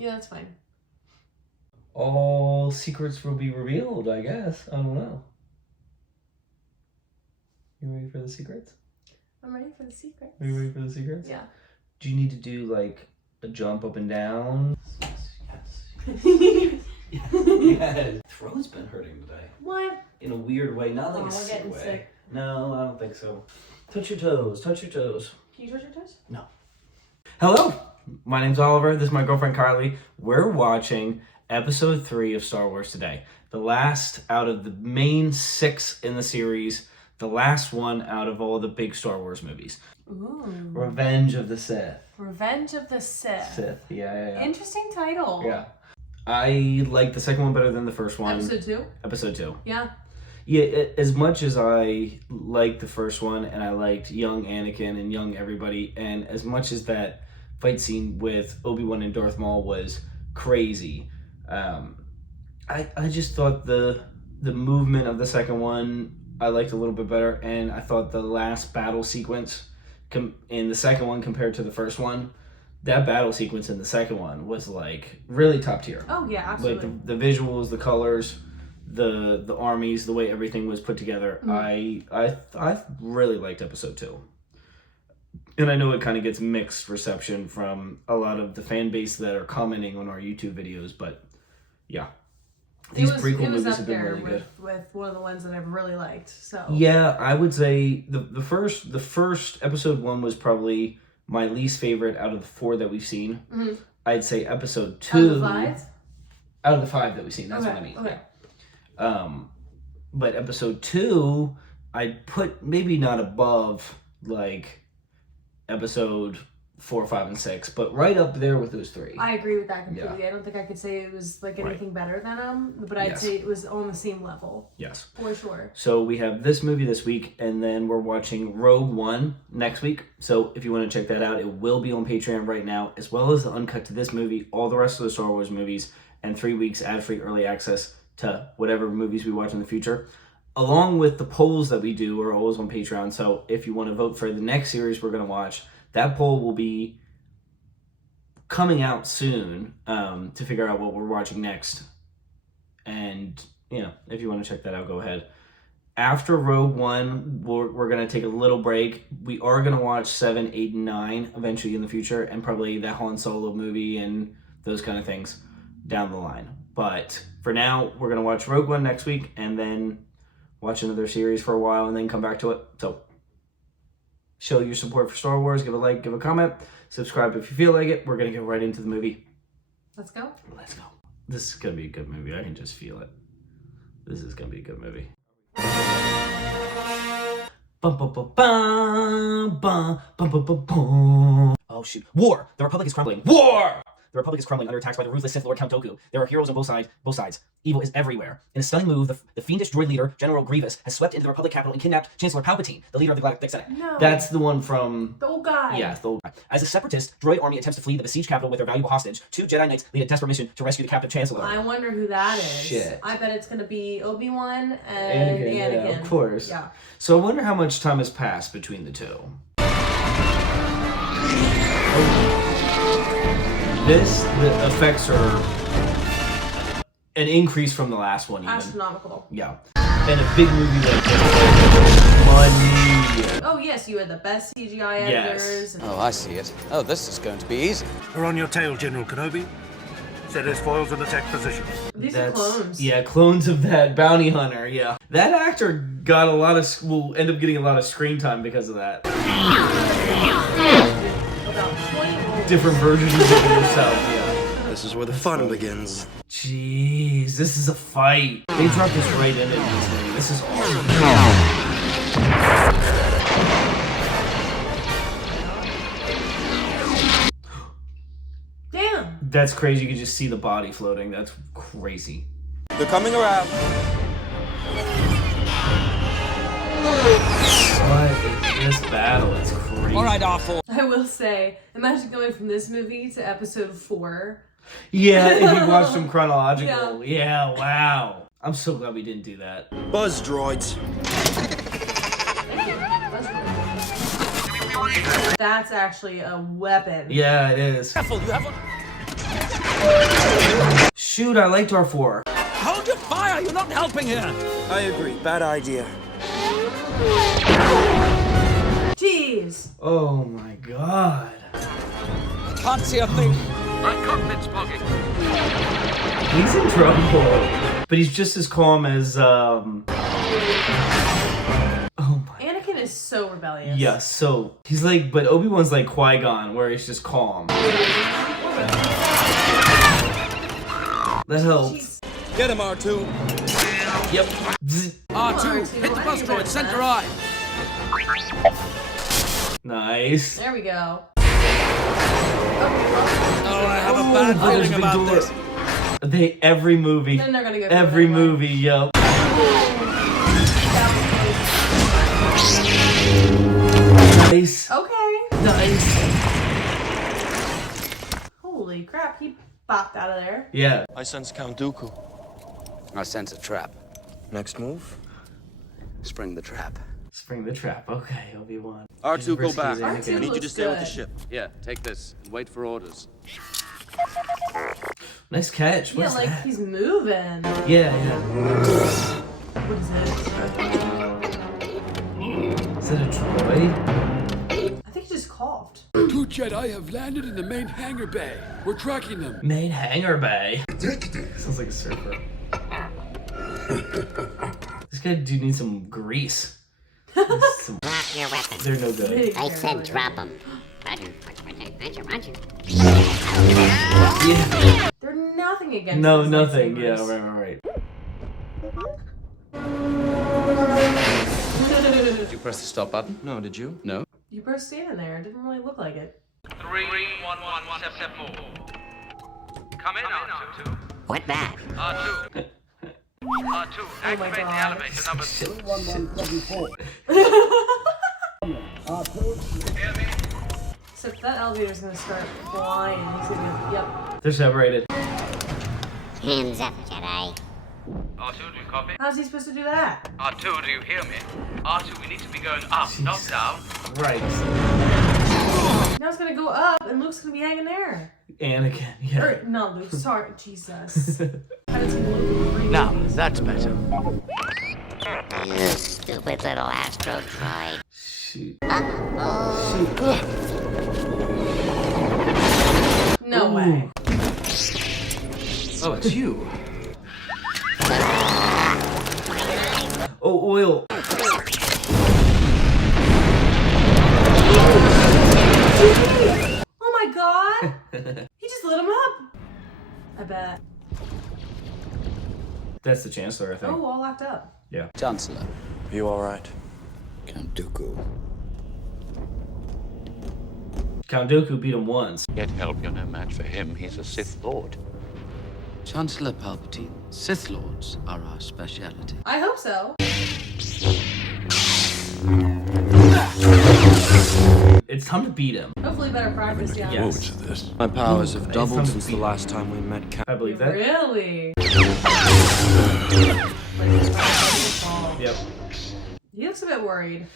Yeah, that's fine. All secrets will be revealed, I guess. I don't know. You ready for the secrets? I'm ready for the secrets. Are you ready for the secrets? Yeah. Do you need to do like a jump up and down? Yes. Throat's been hurting today. What? In a weird way, not like a we're sick getting way. sick. No, I don't think so. Touch your toes. Touch your toes. Can you touch your toes? No. Hello. My name's Oliver. This is my girlfriend Carly. We're watching episode 3 of Star Wars today. The last out of the main 6 in the series. The last one out of all the big Star Wars movies. Ooh. Revenge of the Sith. Revenge of the Sith. Yeah. Interesting title. Yeah. I like the second one better than the first one. Episode 2? Episode 2. Yeah. Yeah, as much as I liked the first one and I liked young Anakin and young everybody, and as much as that fight scene with Obi-Wan and Darth Maul was crazy, I just thought the movement of the second one I liked a little bit better, and I thought the last battle sequence in the second one compared to the first one, that battle sequence in the second one was like really top tier. Oh yeah, absolutely. Like the visuals, the colors, the armies, the way everything was put together. Mm-hmm. I really liked episode 2. And I know it kind of gets mixed reception from a lot of the fan base that are commenting on our YouTube videos, but yeah. These prequel movies have been really good. With one of the ones that I've really liked. So yeah, I would say the first episode 1 was probably my least favorite out of the 4 that we've seen. Mm-hmm. I'd say episode 2 out of the 5? Out of the 5 that we've seen. That's what I mean. Okay. But episode 2, I'd put maybe not above like episode 4, 5, and 6, but right up there with those 3. I agree with that completely. Yeah. I don't think I could say it was like anything better than them, but I'd say it was on the same level. Yes. For sure. So we have this movie this week, and then we're watching Rogue One next week. So if you want to check that out, it will be on Patreon right now, as well as the uncut to this movie, all the rest of the Star Wars movies, and 3 weeks ad-free early access to whatever movies we watch in the future. Along with the polls that we do are always on Patreon. So if you want to vote for the next series we're going to watch, that poll will be coming out soon to figure out what we're watching next. And, if you want to check that out, go ahead. After Rogue One, we're going to take a little break. We are going to watch 7, 8, and 9 eventually in the future, and probably that Han Solo movie and those kind of things down the line. But for now, we're going to watch Rogue One next week, and then watch another series for a while, and then come back to it. So show your support for Star Wars. Give a like, give a comment. Subscribe if you feel like it. We're going to get right into the movie. Let's go. Let's go. This is going to be a good movie. I can just feel it. This is going to be a good movie. Bum, bum, bum, bum, bum, bum, bum, bum, bum. Oh, shoot. War! The Republic is crumbling. War! The Republic is crumbling under attacks by the ruthless Sith Lord Count Dooku. There are heroes on both sides. Evil is everywhere. In a stunning move, the fiendish droid leader, General Grievous, has swept into the Republic capital and kidnapped Chancellor Palpatine, the leader of the Galactic Senate. No. That's the one from... The old guy. Yeah, the old guy. As a separatist, droid army attempts to flee the besieged capital with their valuable hostage, 2 Jedi Knights lead a desperate mission to rescue the captive Chancellor. I wonder who that is. Shit. I bet it's going to be Obi-Wan and Anakin. Yeah, of course. Yeah. So I wonder how much time has passed between the two. The effects are an increase from the last one, even. Astronomical. Yeah. And a big movie like this, money. Oh, yes, you had the best CGI editors. Yes. Oh, I see it. Oh, this is going to be easy. We're on your tail, General Kenobi. Set his foils in attack position. These are clones. Yeah, clones of that bounty hunter, yeah. That actor got will end up getting a lot of screen time because of that. Different versions of yourself, yeah. This is where the fun begins. Jeez, this is a fight. They dropped this right in this movie. This is awesome. Damn. That's crazy. You can just see the body floating. That's crazy. They're coming around. What is this battle? It's crazy. All right, awful. I will say, imagine going from this movie to episode 4. Yeah, if you watched them chronological. Yeah, wow. I'm so glad we didn't do that. Buzz droids. That's actually a weapon. Yeah, it is. Careful, you have one. Shoot, I like Darth Vader. Hold your fire! You're not helping here! I agree. Bad idea. Jeez. Oh my god. Can't see a thing. My cockpit's fogging. He's in trouble. But he's just as calm as, Oh my. Anakin is so rebellious. Yeah, so he's like, but Obi-Wan's like Qui-Gon, where he's just calm. That helps. Jeez. Get him, R2. Yep. Zzz. R2, hit the bus droid, center eye. Nice. There we go. Oh, I have a bad Oh, there's feeling big about door. this. Every movie. Then they're gonna go for Every another one. movie, yep. Nice. Okay. Nice. Holy crap, he bopped out of there. Yeah. I sense Count Dooku. I sense a trap. Next move? Spring the trap. Spring the trap. Okay, Obi-Wan. R2, go back. Rescues Anakin. R2 I need you to looks stay with the good. ship. Yeah, take this and wait for orders. Nice catch. Yeah, What's like that? he's moving. Yeah. What is it? Is that a droid? I think he just coughed. 2 Jedi have landed in the main hangar bay. We're tracking them. Main hangar bay. Sounds like a surfer. This guy do need some grease. Some- Drop your weapon. They're no good. Big I said paranoia. drop them. Roger. Yeah. They're nothing against No, those nothing. lightsabers. Yeah, right. Did you press the stop button? No, did you? No. You were standing there. It didn't really look like it. 31174. Come in, R2. What that? R2. R2, activate the God. elevator number 2. Except that elevator's gonna start flying. He's gonna yep. They're separated. Hands up, Jedi. R2, do you copy? How's he supposed to do that? R2, do you hear me? R2, we need to be going up, not down. Right. Now it's gonna go up and Luke's gonna be hanging there. Anakin. Yeah. Or, not Luke, sorry, Jesus. I haven't seen Luke in 3 Now, movies. that's better. You stupid little astro droid. Shoot. No way. Oh, it's you. Oh, oil. Oh my god! He just lit him up! I bet. That's the Chancellor, I think. Oh, all locked up. Yeah. Chancellor. You alright? Count Dooku. Count Dooku beat him once. Get help, you're no match for him. He's a Sith Lord. Chancellor Palpatine, Sith Lords are our speciality. I hope so. It's time to beat him. Hopefully better practice, yeah. Yes. this. My powers have It's doubled time to since the beat- last time we met Count. I believe that. Really? Yep. He looks a bit worried.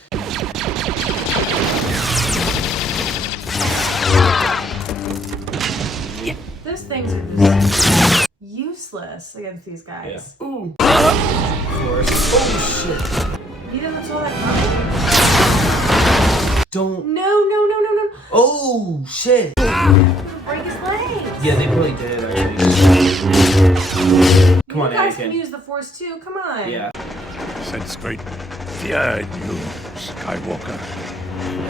Those things are just useless against these guys. Yeah. Ooh. Of course. Oh, shit. He didn't saw that coming. Don't. No. Oh, shit. Break his legs. Yeah, they probably did, actually. Come on, You guys can Anakin. use the Force too. Come on. Yeah. Sense great fear in you, Skywalker.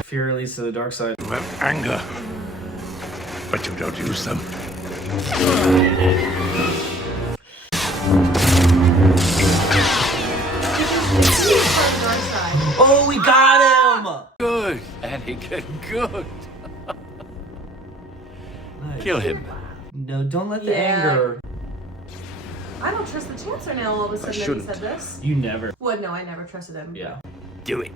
Fear leads to the dark side. You have anger, but you don't use them. Dark side. Oh, we got him! Good, Anakin, good. Nice. Kill him. No, don't let the Yeah. anger. I don't trust the Chancellor now. All of a sudden that he shouldn't. said this. You never. Well, no, I never trusted him. Yeah. Do it.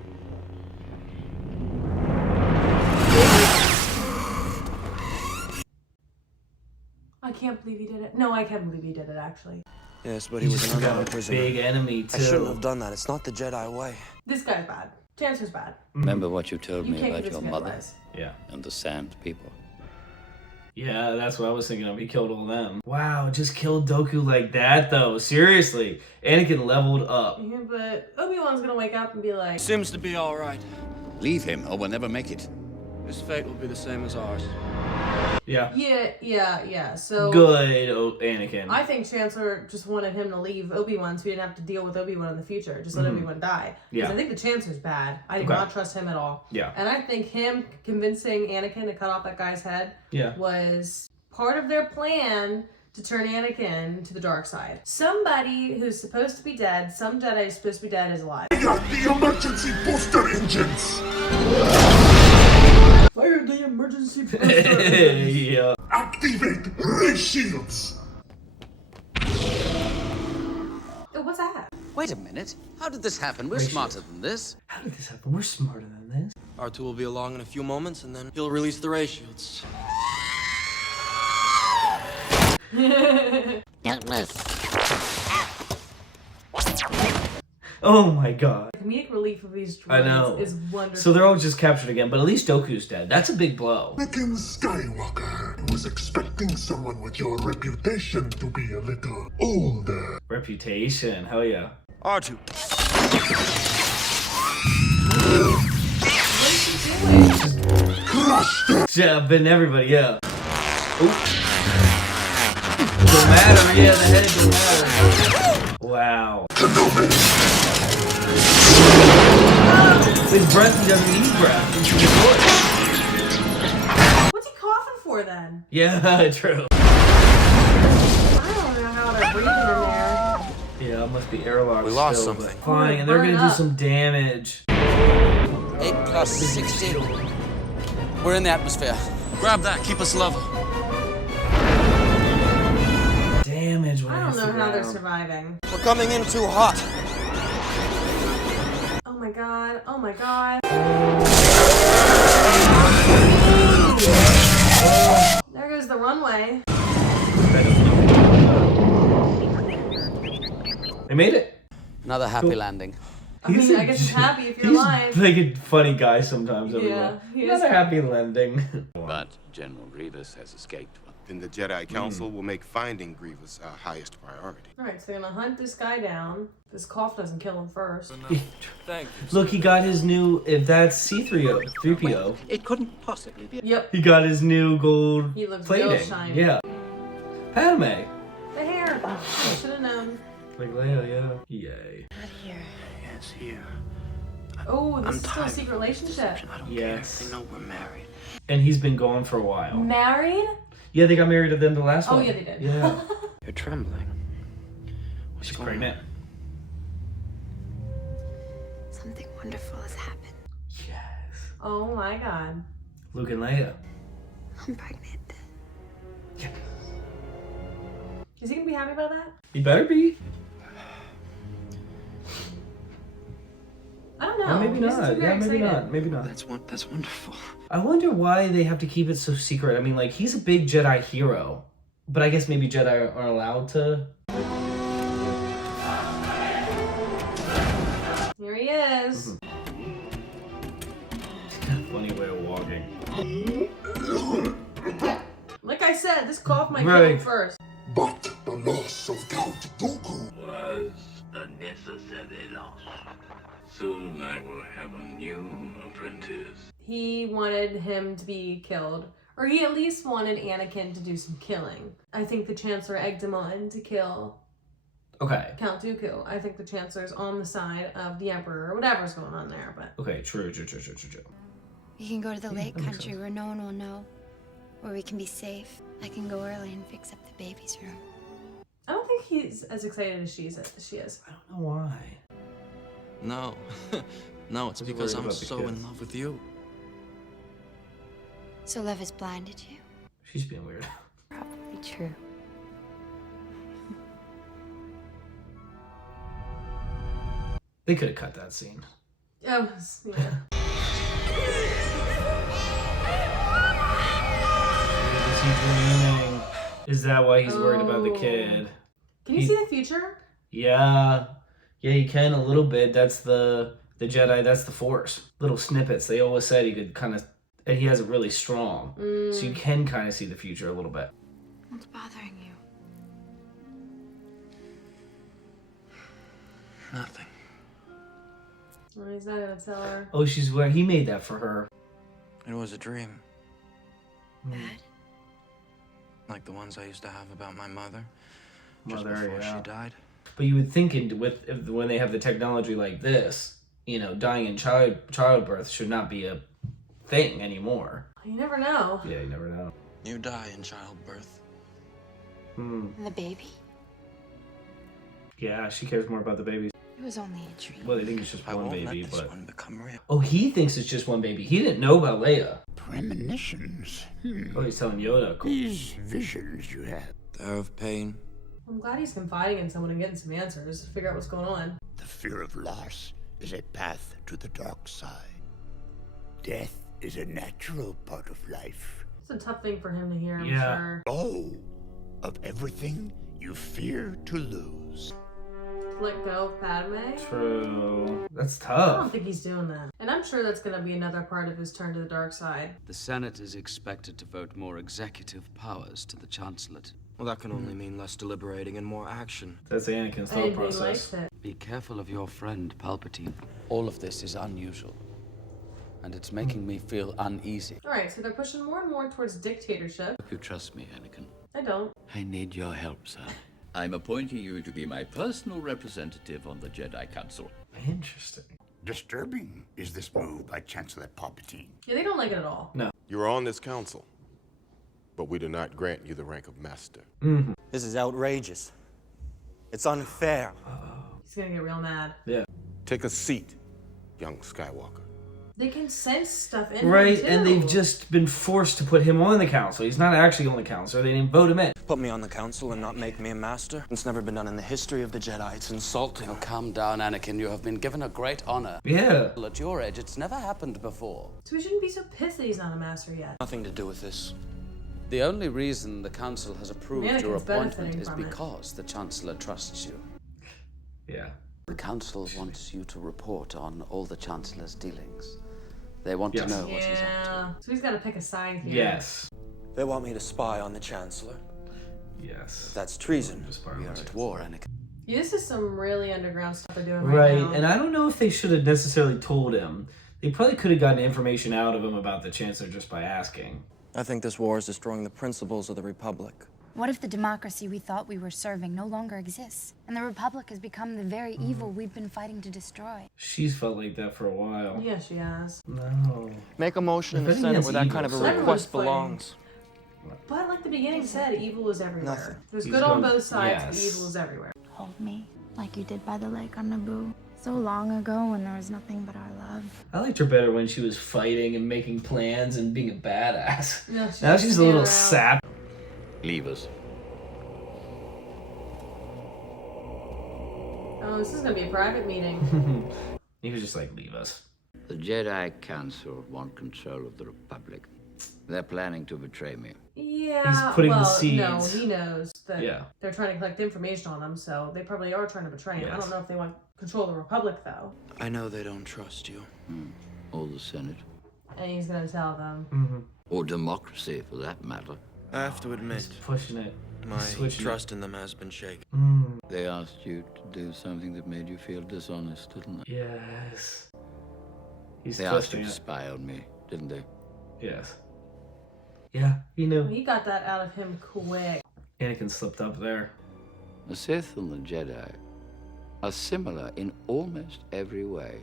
I can't believe he did it. No, I can't believe he did it. Actually, Yes, but he was an got unarmed a prisoner. big enemy, too. I shouldn't have done that. It's not the Jedi way. this guy's bad. Chancellor's bad. Remember what you told You me can't about convince your me mother otherwise. Yeah. and the Sand people. Yeah, that's what I was thinking of. He killed all them. Wow, just killed Dooku like that, though. Seriously. Anakin leveled up. Yeah, but Obi-Wan's gonna wake up and be like, Seems to be all right. Leave him, or we'll never make it. His fate will be the same as ours. Yeah. yeah. So Good, Anakin. I think Chancellor just wanted him to leave Obi-Wan so he didn't have to deal with Obi-Wan in the future. Just let Obi-Wan die. Because Yeah. I think the Chancellor's bad. I do Okay. not trust him at all. Yeah. And I think him convincing Anakin to cut off that guy's head Yeah. was part of their plan to turn Anakin to the dark side. Somebody who's supposed to be dead, some Jedi who's supposed to be dead is alive. Fire the emergency booster engines! Fire the emergency booster. Yeah. Activate ray shields! Oh, what's that? Wait a minute. How did this happen? We're smarter than this. How did this happen? We're smarter than this. R2 will be along in a few moments, and then he'll release the ray shields. Don't move. Oh my god. The comedic relief of these I know. droids is wonderful. So they're all just captured again, but at least Dooku's dead. That's a big blow. Anakin Skywalker was expecting someone with your reputation to be a little older. Reputation. Hell yeah. R2. Crush them! Jabbing everybody, yeah. Oop. Don't matter, yeah, the head don't matter. Wow. His breath, he doesn't need breath. It's his voice. What's he coughing for then? Yeah, true. I don't know how they're breathing in there. Yeah, it must be airlock. We lost still, but something. fine, and they're Burn gonna do up. some damage. 8 plus 60. We're in the atmosphere. Grab that. Keep us level. Damage when I it don't hits know the how they're ground. surviving. We're coming in too hot. Oh my god. Oh my god. There goes the runway. They made it. Another happy landing. I mean, I guess he's happy if you're he's alive. like a funny guy sometimes. Yeah, Everyone. he Not is. a happy landing. But General Grievous has escaped. Then the Jedi Council will make finding Grievous our highest priority. Alright, so they're gonna hunt this guy down. This cough doesn't kill him first. Thank you. Look, he got his new. If that's C3PO, 3PO, It couldn't possibly be. Yep. he got his new gold He looks real plating. shiny. Yeah. Padme. The hair. I should have known. Like Leia, yeah. Yay. Yes, here. Oh, this is still a secret relationship. I don't Yes. care if they know we're married. And he's been gone for a while. Married? Yeah, they got married at the end of the last Oh, one. yeah, they did. Yeah. You're trembling. She's pregnant. Something wonderful has happened. Yes. Oh my god. Luke and Leia. I'm pregnant. Yeah. Is he gonna be happy about that? He better be. I don't know. Or maybe He doesn't not. seem Yeah, very maybe excited. not. Maybe not. That's wonderful. I wonder why they have to keep it so secret. I mean, like, he's a big Jedi hero. But I guess maybe Jedi aren't allowed to. Here he is. Funny way of walking. Like I said, this cough might kill Right. him first. But the loss of Count Dooku Was a necessary loss. Soon I will have a new apprentice. He wanted him to be killed. Or he at least wanted Anakin to do some killing. I think the Chancellor egged him on to kill Okay. Count Dooku. I think the Chancellor's on the side of the Emperor or whatever's going on there, but Okay, true. We can go to the lake that makes country where no one will know. Where we can be safe. I can go early and fix up the baby's room. I don't think he's as excited as she is. I don't know why. No. No, it's I was because worried I'm about the so kids. in love with you. So love has blinded you? She's being weird. Probably true. They could have cut that scene. Oh, yeah. Is he dreaming? Is that why he's worried about the Oh. kid? Can you see the future? Yeah. Yeah, he can a little bit. That's the Jedi, that's the Force. Little snippets. They always said he could kind of and he has it really strong. So you can kind of see the future a little bit. What's bothering you? Nothing. Well, he's not gonna tell her. Oh, she's where he made that for her. It was a dream, Bad? like the ones I used to have about my mother just Mother, before yeah. she died. But you would think when they have the technology like this, dying in childbirth should not be a thing anymore. You never know. Yeah, you never know. You die in childbirth. And the baby? Yeah, she cares more about the babies. It was only a dream. Well, they think it's just I one won't baby, let this but one become real. oh, he thinks it's just one baby. He didn't know about Leia. Premonitions. Oh, he's telling Yoda. Cool. These visions you have. They're of pain. I'm glad he's confiding in someone and getting some answers to figure out what's going on. The fear of loss is a path to the dark side. Death is a natural part of life. It's a tough thing for him to hear, I'm Yeah. sure. Oh, of everything you fear to lose. Let go of Padme. True. That's I don't tough. think he's doing that. And I'm sure that's gonna be another part of his turn to the dark side. The Senate is expected to vote more executive powers to the Chancellorate. Well, that can only mean less deliberating and more action. That's Anakin's I thought think he likes process. it. Be careful of your friend, Palpatine. All of this is unusual, and it's making me feel uneasy. Alright, so they're pushing more and more towards dictatorship. You trust me, Anakin? I don't. I need your help, sir. I'm appointing you to be my personal representative on the Jedi Council. Interesting. Disturbing is this move by Chancellor Palpatine. Yeah, they don't like it at all. No. You are on this council, but we do not grant you the rank of master. This is outrageous. It's unfair. He's gonna get real mad. Yeah. Take a seat, young Skywalker. They can sense stuff in Right, him, and too. they've just been forced to put him on the council. He's not actually on the council. They didn't vote him in. Put me on the council and not make me a master? It's never been done in the history of the Jedi. It's insulting. Oh, calm down, Anakin. You have been given a great honor. Yeah. At your age, it's never happened before. So we shouldn't be so pissed that he's not a master yet. Nothing to do with this. The only reason the Council has approved your Anakin's appointment benefiting is from it. because the Chancellor trusts you. Yeah. The Council wants you to report on all the Chancellor's dealings. They want Yes. to know what he's up Yeah. So he's gotta pick a side here. Yes. They want me to spy on the Chancellor. Yes. That's treason. to. We are at war, Anakin. Yeah, this is some really underground stuff they're doing Right, now. and I don't know if they should have necessarily told him. They probably could have gotten information out of him about the Chancellor just by asking. I think this war is destroying the principles of the Republic. What if the democracy we thought we were serving no longer exists, and the Republic has become the very evil we've been fighting to destroy? She's felt like that for a while. Yeah, she has. No. Make a motion in the Defending Senate against where that evil, kind of a so- request Everyone's belongs. But like the beginning said, evil is everywhere. Nothing. There's He's good on going- both sides, but yes. evil is everywhere. Hold me, like you did by the lake on Naboo. So long ago when there was nothing but our love. I liked her better when she was fighting and making plans and being a badass. Yeah, Now she's a little sap. sap. Leave us. Oh, this is gonna be a private meeting. He was just like, leave us. The Jedi Council want control of the Republic. They're planning to betray me. Yeah. He's putting the No, seeds. he knows that Yeah. they're trying to collect information on him, so they probably are trying to betray him. I Yes. don't know if they want control of the Republic though. I know they don't trust you. Or the Senate. And he's gonna tell them. Mm-hmm. Or democracy, for that matter. I have to admit, He's pushing it. my switching it. trust in them has been shaken. Mm. They asked you to do something that made you feel dishonest, didn't they? Yes. He's They asked twisting you to it. spy on me, didn't they? Yes. Yeah, he knew. He got that out of him quick. Anakin slipped up there. The Sith and the Jedi are similar in almost every way.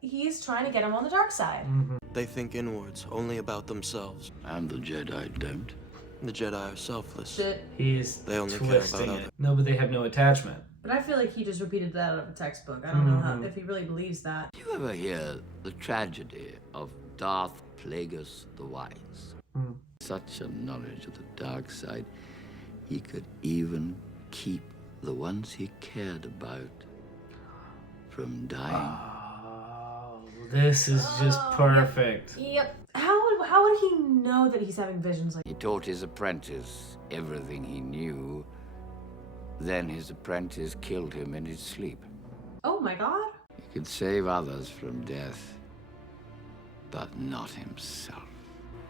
He's trying to get him on the dark side. They think inwards, only about themselves. And the Jedi don't. The Jedi are selfless. Shit. He's They only care twisting about it. others. No, but they have no attachment. But I feel like he just repeated that out of a textbook. I don't know how if he really believes that. Do you ever hear the tragedy of Darth Plagueis the Wise? Such a knowledge of the dark side, he could even keep the ones he cared about from dying. Oh, this is just perfect. Yep. How would he know that he's having visions like He taught his apprentice everything he knew. Then his apprentice killed him in his sleep. Oh my god. He could save others from death, but not himself.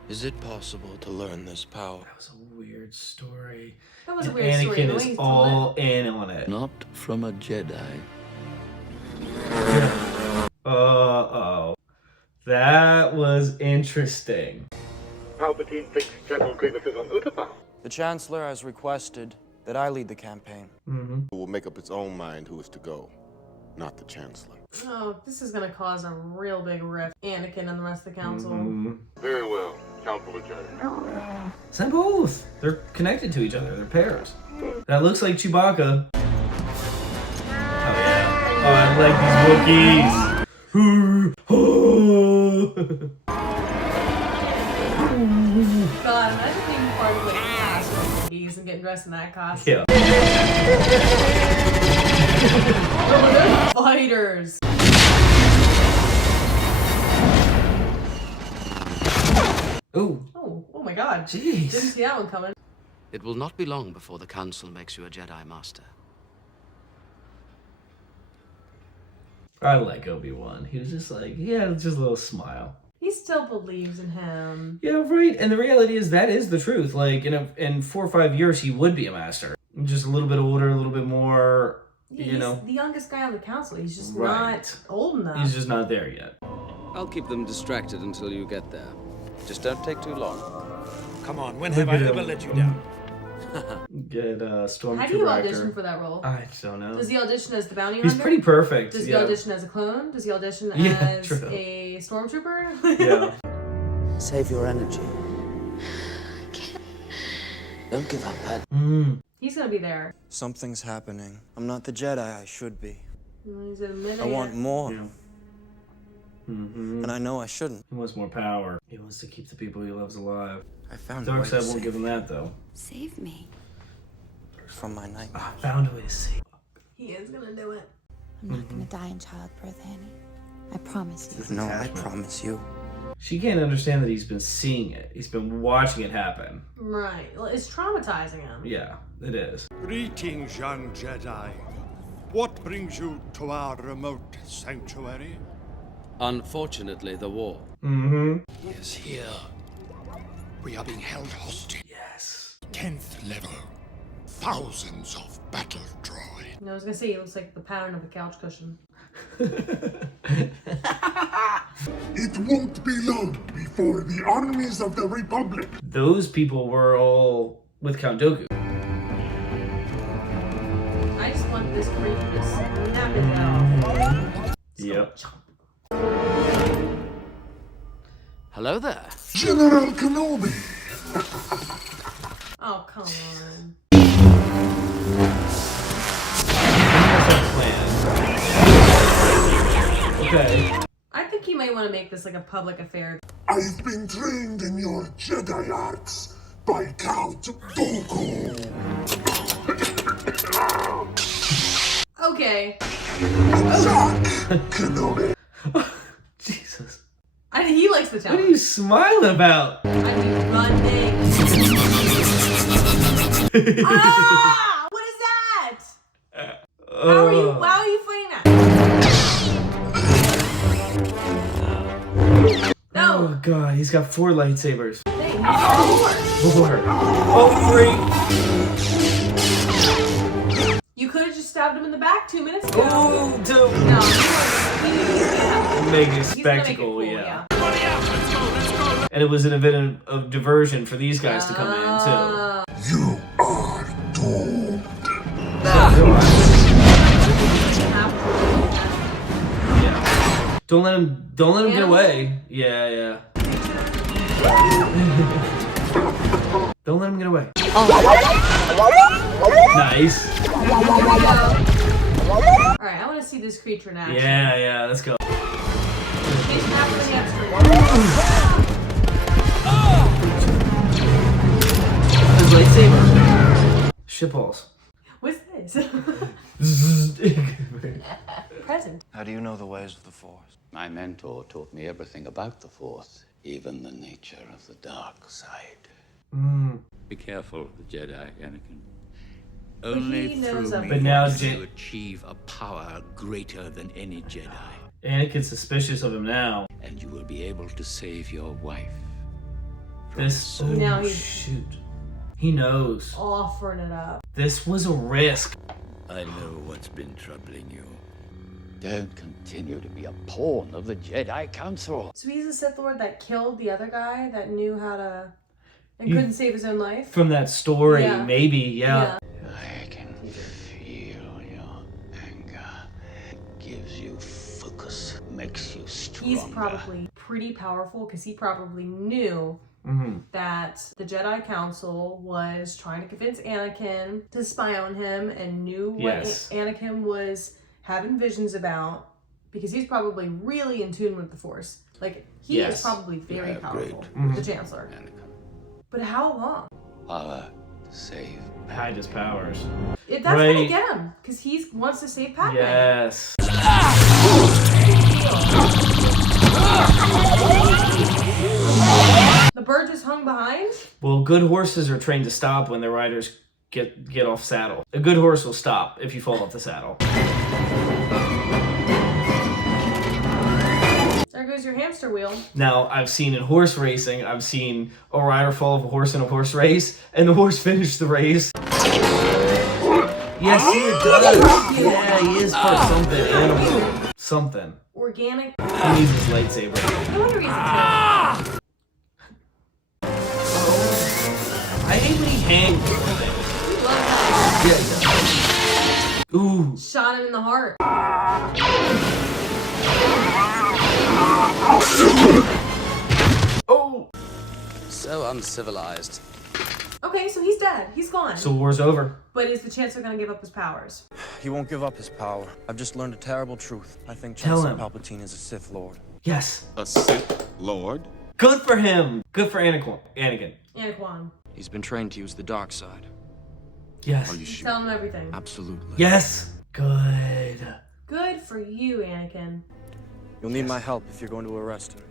Is it possible to learn this power? That was a weird story. That was a And weird story. Anakin The way is he told all in on it. Not from a Jedi. Uh-oh. That was interesting. Palpatine thinks General Grievous is on Utapau. The Chancellor has requested that I lead the campaign. Mm-hmm. Who will make up its own mind who is to go, not the Chancellor. Oh, this is gonna cause a real big rift. Anakin and the rest of the council. Mm-hmm. Very well, Counselor Jedi. It's not both. They're connected to each other. They're pairs. That looks like Chewbacca. Oh, yeah. Oh, I like these Wookiees. God, imagine being part of like a cast of Wookiees and getting dressed in that costume. Yeah. Oh, they're fighters. Ooh. Oh my God. Jeez. Didn't see that one coming. It will not be long before the Council makes you a Jedi Master. I like Obi-Wan. He was just like, yeah, just a little smile. He still believes in him. Yeah, right. And the reality is that is the truth. Like, in 4 or 5 years, he would be a master. Just a little bit older, a little bit more, Yeah, you he's know. the youngest guy on the council. He's just Right. not old enough. He's just not there yet. I'll keep them distracted until you get there. Just don't take too long. Come on, when have I ever let you down? Get Stormtrooper How do you actor. audition for that role? I don't know. Does he audition as the bounty He's hunter? pretty perfect. Does he yeah. audition as a clone? Does he audition Yeah, as true. a stormtrooper? Yeah. Save your energy. Don't give up, Pat. He's gonna be there. Something's happening. I'm not the Jedi I should be. He's admitting I want it. more. Yeah. Mm-hmm. And I know I shouldn't. He wants more power. He wants to keep the people he loves alive. I found a way to Darkseid won't save give him that, though. Save me. from my nightmares. I found a way to save. He is gonna do it. I'm not gonna die in childbirth, Annie. I promise you. No, I promise you. She can't understand that he's been seeing it. He's been watching it happen. Right. Well, it's traumatizing him. Yeah, it is. Greetings, young Jedi. What brings you to our remote sanctuary? Unfortunately, the war. Mm-hmm. Yes, here. We are being held hostage. Yes. 10th level. Thousands of battle droids. I was gonna say, it looks like the pattern of a couch cushion. It won't be long before the armies of the Republic. Those people were all with Count Dooku. I just want this creature to snap his head off. Yep. Hello there. General Kenobi. Oh, come on. Okay. I think you might want to make this like a public affair. I've been trained in your Jedi arts by Count Dooku. Okay. Attack, Kenobi. Jesus. He likes the What challenge. are you smiling about? I mean, running. Ah! What is that? How are you fighting that? No. Oh god, he's got 4 lightsabers. Hey, he's got 4. Oh, 3. You could have just stabbed him in the back 2 minutes ago. Oh, 2. No, he Make a He's gonna make it spectacle, cool, yeah. And it was an event of diversion for these guys to come in, too. You are doomed. Yeah. Don't let him get away. Yeah. Don't let him get away. Nice. Alright, I want to see this creature in action. Yeah, let's go. He's happening upstream. His lightsaber. Shitballs. What's this? Present. How do you know the ways of the Force? My mentor taught me everything about the Force, even the nature of the dark side. Be careful of the Jedi, Anakin. Only he knows through of me But now can J- you achieve a power greater than any Jedi. Anakin's suspicious of him now. And you will be able to save your wife. This. Now Oh, he's- shoot. He knows. Offering it up. This was a risk. I know what's been troubling you. Don't continue to be a pawn of the Jedi Council. So he's a Sith Lord that killed the other guy that knew how to and You- couldn't save his own life. From that story, Yeah. maybe, yeah. I can feel your anger. It gives you focus, makes you stronger. He's probably pretty powerful because he probably knew that the Jedi Council was trying to convince Anakin to spy on him and knew what Yes. Anakin was having visions about because he's probably really in tune with the Force. Like, he Yes. is probably very have powerful, great- the Chancellor. But how long? Power to save. Hide his powers. That's gonna Right. get him because he wants to save Padme. Yes. The bird just hung behind. Well, good horses are trained to stop when their riders get off saddle. A good horse will stop if you fall off the saddle. There goes your hamster wheel. Now, I've seen in horse racing, I've seen a rider fall off a horse in a horse race, and the horse finished the race. Yes, he does. Yeah, he is part something animal. Something. Organic. He needs his lightsaber. No wonder he's a kid. I hate when he hangs. Yeah. Ooh. Shot him in the heart. Oh. So uncivilized. Okay, so he's dead. He's gone. So war's over. But is the Chancellor gonna give up his powers? He won't give up his power. I've just learned a terrible truth. I think Tell Chancellor him. Palpatine is a Sith Lord. Yes. A Sith Lord? Good for him. Good for Anakin. Anakin. He's been trained to use the dark side. Yes. Are you sure? Tell him everything. Absolutely. Yes. Good. Good for you, Anakin. You'll need my help if you're going to arrest him.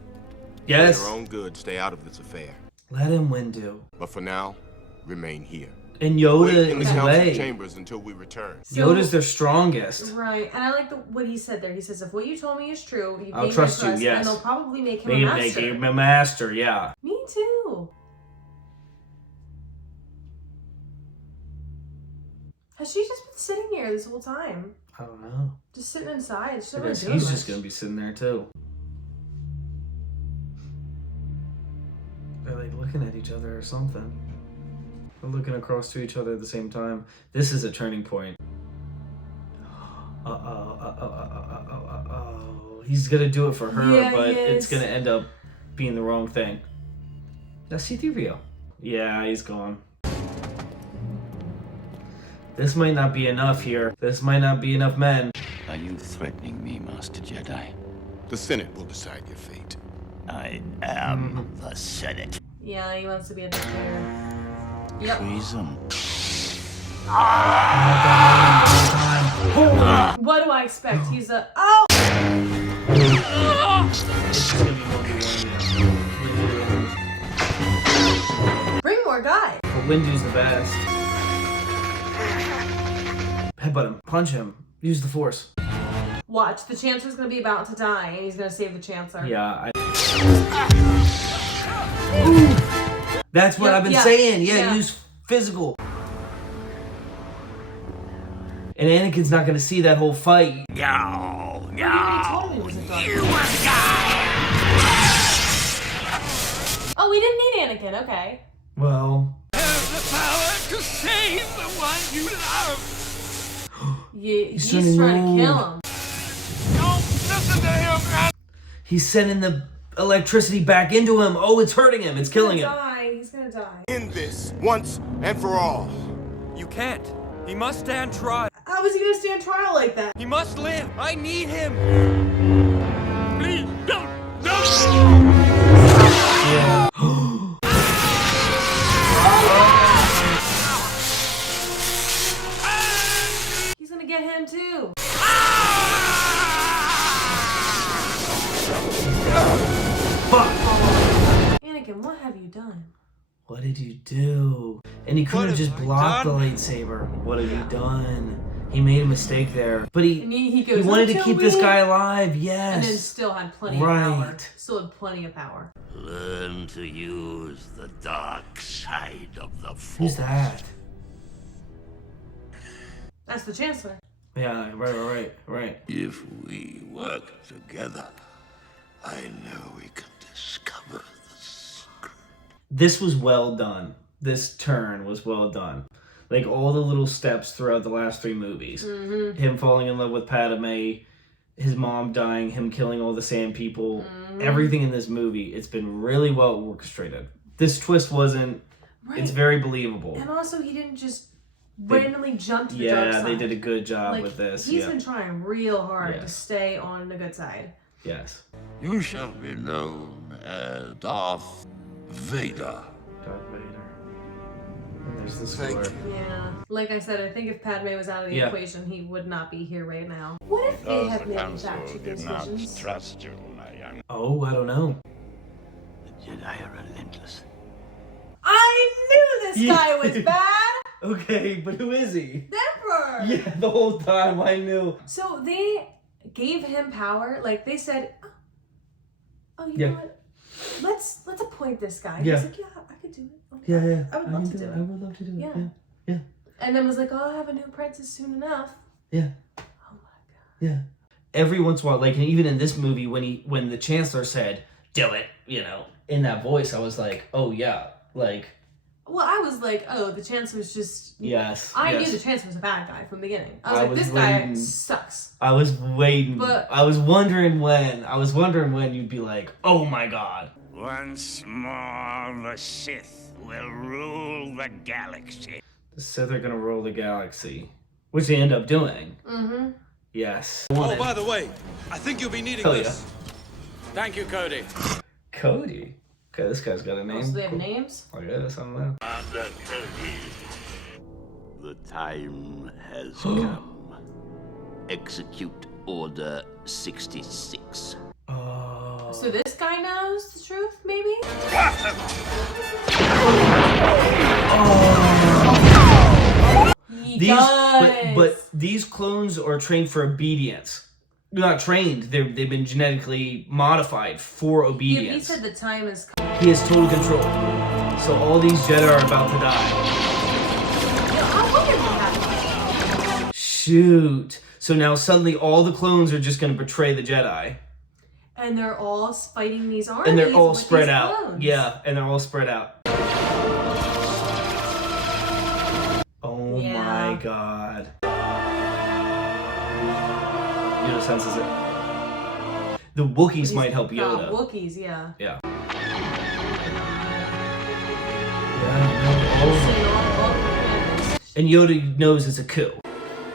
Yes. For your own good, stay out of this affair. Let him win, do. But for now, remain here. And Wait Yoda in the is council away. chambers until we return. Yoda's their strongest. Right, and I like what he said there. He says, if what you told me is true, you I'll gain my trust you, yes. and they'll probably make him Make a master. him a master, yeah. Me too. Has she just been sitting here this whole time? I don't know. Just sitting inside. She's not I really guess doing he's much. just gonna be sitting there too. They're like looking at each other or something. They're looking across to each other at the same time. This is a turning point. He's gonna do it for her, Yeah, but he it's is. gonna end up being the wrong thing. That's C-3PO. Yeah, he's gone. This might not be enough here. This might not be enough men. Are you threatening me, Master Jedi? The Senate will decide your fate. I am the Senate. Yeah, he wants to be a dictator. Yep. Treason. What do I expect? He's a... Oh! Bring more guys. But Windu's the best. Headbutt him. Punch him. Use the Force. Watch, the Chancellor's gonna be about to die, and he's gonna save the Chancellor. Yeah, that's what Yeah, I've been yeah, saying. Yeah, yeah. use physical. And Anakin's not gonna see that whole fight. No. You told me it was a dark. Oh, we didn't need Anakin. Okay. Well, Have the power to save the one you love. Yeah, he's turning trying to old. kill him. Don't listen to him, man. he's sending the electricity back into him. Oh, it's hurting him. It's killing him. He's gonna die. End this once and for all. You can't. He must stand trial. How is he gonna stand trial like that? He must live. I need him. Please, don't. Yeah. He's gonna get him too. Fuck. Anakin, what have you done? What did you do? And he could have just blocked the lightsaber. What have you done? He made a mistake there, but And he goes, wanted to "Until keep this we-" guy alive. Yes, And then still had plenty of power. Right. Still had plenty of power. Learn to use the dark side of the Force. Who's that? That's the Chancellor. Yeah, right. If we work together, I know we can discover the secret. This was well done. This turn was well done. Like all the little steps throughout the last 3 movies. Mm-hmm. Him falling in love with Padme, his mom dying, him killing all the sand people. Mm-hmm. Everything in this movie, it's been really well orchestrated. This twist wasn't. Right. It's very believable. And also, he didn't just randomly jump to the dark side. Yeah, they did a good job Like, with this. He's Yeah. been trying real hard Yeah. to stay on the good side. Yes. You shall be known as Darth Vader. Darth Vader. And there's the score. Yeah. Like I said, I think if Padme was out of the Yeah. equation, he would not be here right now. What if they had manufactured those visions? Trust you, my young. Oh, I don't know. The Jedi are relentless. I knew this guy was bad! Okay, but who is he? The Emperor! Yeah, the whole time I knew. So they gave him power. Like they said, oh, you know what? Let's appoint this guy. Yeah. He's like, yeah, I could do it. Okay. Yeah. I would love to do it. I would love to do it. Yeah. Yeah. And then was like, oh, I'll have a new apprentice soon enough. Yeah. Oh my god. Yeah. Every once in a while, like even in this movie, when the Chancellor said, "Do it," in that voice, I was like, "Oh yeah," like. Well, I was like, oh, the Chancellor's just. Yes. I yes. knew the Chancellor was a bad guy from the beginning. I was I like, was this guy waiting. sucks. I was waiting. But- I was wondering when you'd be like, "Oh my god." Once more, the Sith will rule the galaxy. The Sith are gonna rule the galaxy, which they end up doing. Mm-hmm. Yes. Oh, by the way, I think you'll be needing Hell this. Thank you, Cody. Cody. Okay, this guy's got a name. Oh, so they have names? I guess I don't know. The time has come. Execute Order 66. So this guy knows the truth, maybe? He does. But these clones are trained for obedience. They're not trained. They've been genetically modified for Yeah, obedience. he said the time is. He has total control. So all these Jedi are about to die. I wonder what happened. Shoot. So now suddenly all the clones are just going to betray the Jedi. And they're all fighting these armies. And they're all with spread these out. clones. Yeah, and they're all spread out. Oh Yeah. my god. Yoda senses it. The Wookiees might help Yoda. Wookiees, yeah. Yeah. And Yoda knows it's a coup.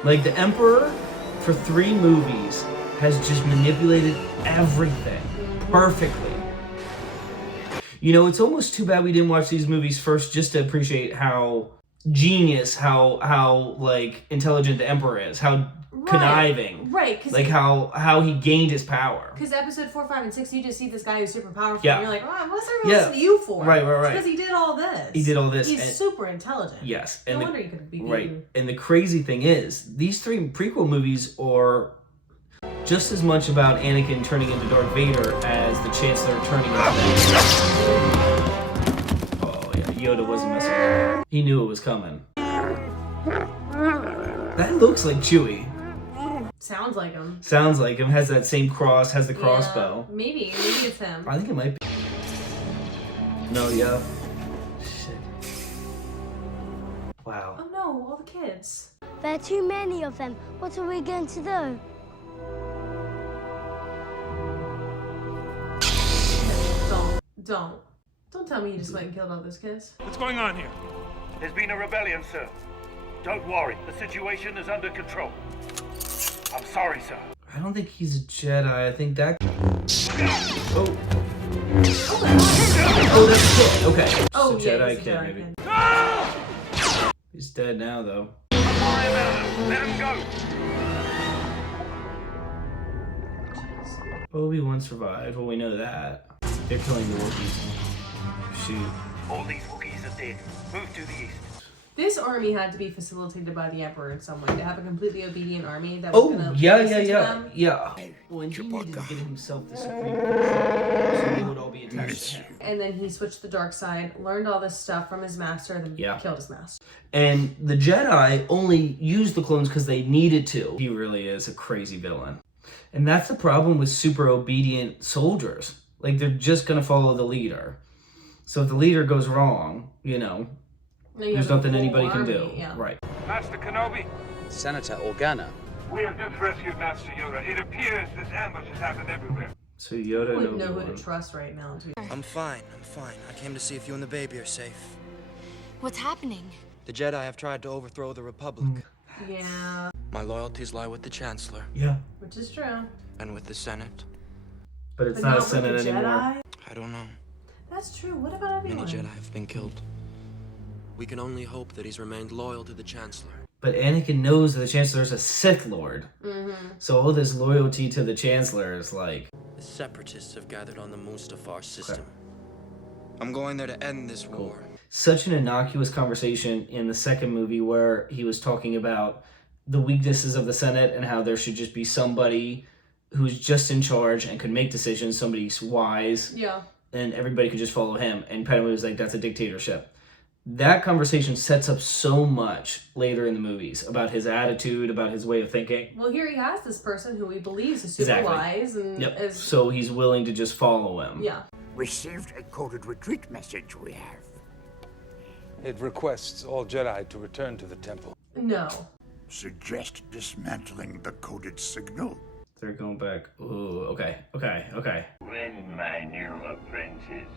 Like, the Emperor, for 3 movies, has just manipulated everything perfectly. You know, it's almost too bad we didn't watch these movies first just to appreciate how genius, how like, intelligent the Emperor is, how conniving. Right. Like, how he gained his power. Because episode 4, 5, and 6, you just see this guy who's super powerful. Yeah. And you're like, oh, what's everyone listening to you for? Right. Because he did all this. He did all this. He's and- super intelligent. Yes. No And wonder he could be right. beaten. And the crazy thing is, these 3 prequel movies are just as much about Anakin turning into Darth Vader as the Chancellor turning into Oh yeah, Yoda wasn't messing around. He knew it was coming. That looks like Chewie. Sounds like him. Sounds like him. Has that same cross. Has the crossbow. Yeah, maybe it's him. I think it might be. No, yeah. Shit. Wow. Oh no, all the kids. There are too many of them. What are we going to do? Don't tell me you just went and killed all those kids. What's going on here? There's been a rebellion, sir. Don't worry, the situation is under control. I'm sorry, sir. I don't think he's a Jedi. I think that. Oh. Oh, that's a kid. Okay. Oh, It's a yeah, Jedi he's a kid, Jedi maybe. kid. He's dead now, though. Let him go. Obi-Wan survived. Well, we know that. They're killing the Wookiees. Shoot. All these Wookiees are dead. Move to the east. This army had to be facilitated by the Emperor in some way to have a completely obedient army that was gonna listen to them. When he needed to get himself the Supreme Court, so they would all be attached to him. And then he switched to the dark side, learned all this stuff from his master, and then killed his master. And the Jedi only used the clones because they needed to. He really is a crazy villain. And that's the problem with super obedient soldiers. Like, they're just going to follow the leader. So if the leader goes wrong, there's nothing anybody can do. Right. Master Kenobi. Senator Organa. We have just rescued Master Yoda. It appears this ambush has happened everywhere. So Yoda I wouldn't know who to trust right now. I'm fine. I came to see if you and the baby are safe. What's happening? The Jedi have tried to overthrow the Republic. Yeah. My loyalties lie with the Chancellor. Yeah. Which is true. And with the Senate. But it's not a Senate anymore. I don't know. That's true. What about everyone? Many Jedi have been killed. We can only hope that he's remained loyal to the Chancellor. But Anakin knows that the Chancellor's a Sith Lord. So all this loyalty to the Chancellor is like... The Separatists have gathered on the Mustafar system. I'm going there to end this war. Such an innocuous conversation in the second movie where he was talking about the weaknesses of the Senate and how there should just be somebody who's just in charge and could make decisions, somebody wise. Yeah. And everybody could just follow him. And Padme was like, that's a dictatorship. That conversation sets up so much later in the movies about his attitude, about his way of thinking. Well, here he has this person who he believes is super wise and is... So he's willing to just follow him. Yeah. Received a coded retreat message we have. It requests all Jedi to return to the temple. No. Suggest dismantling the coded signal. They're going back. Ooh, okay. When my new apprentice,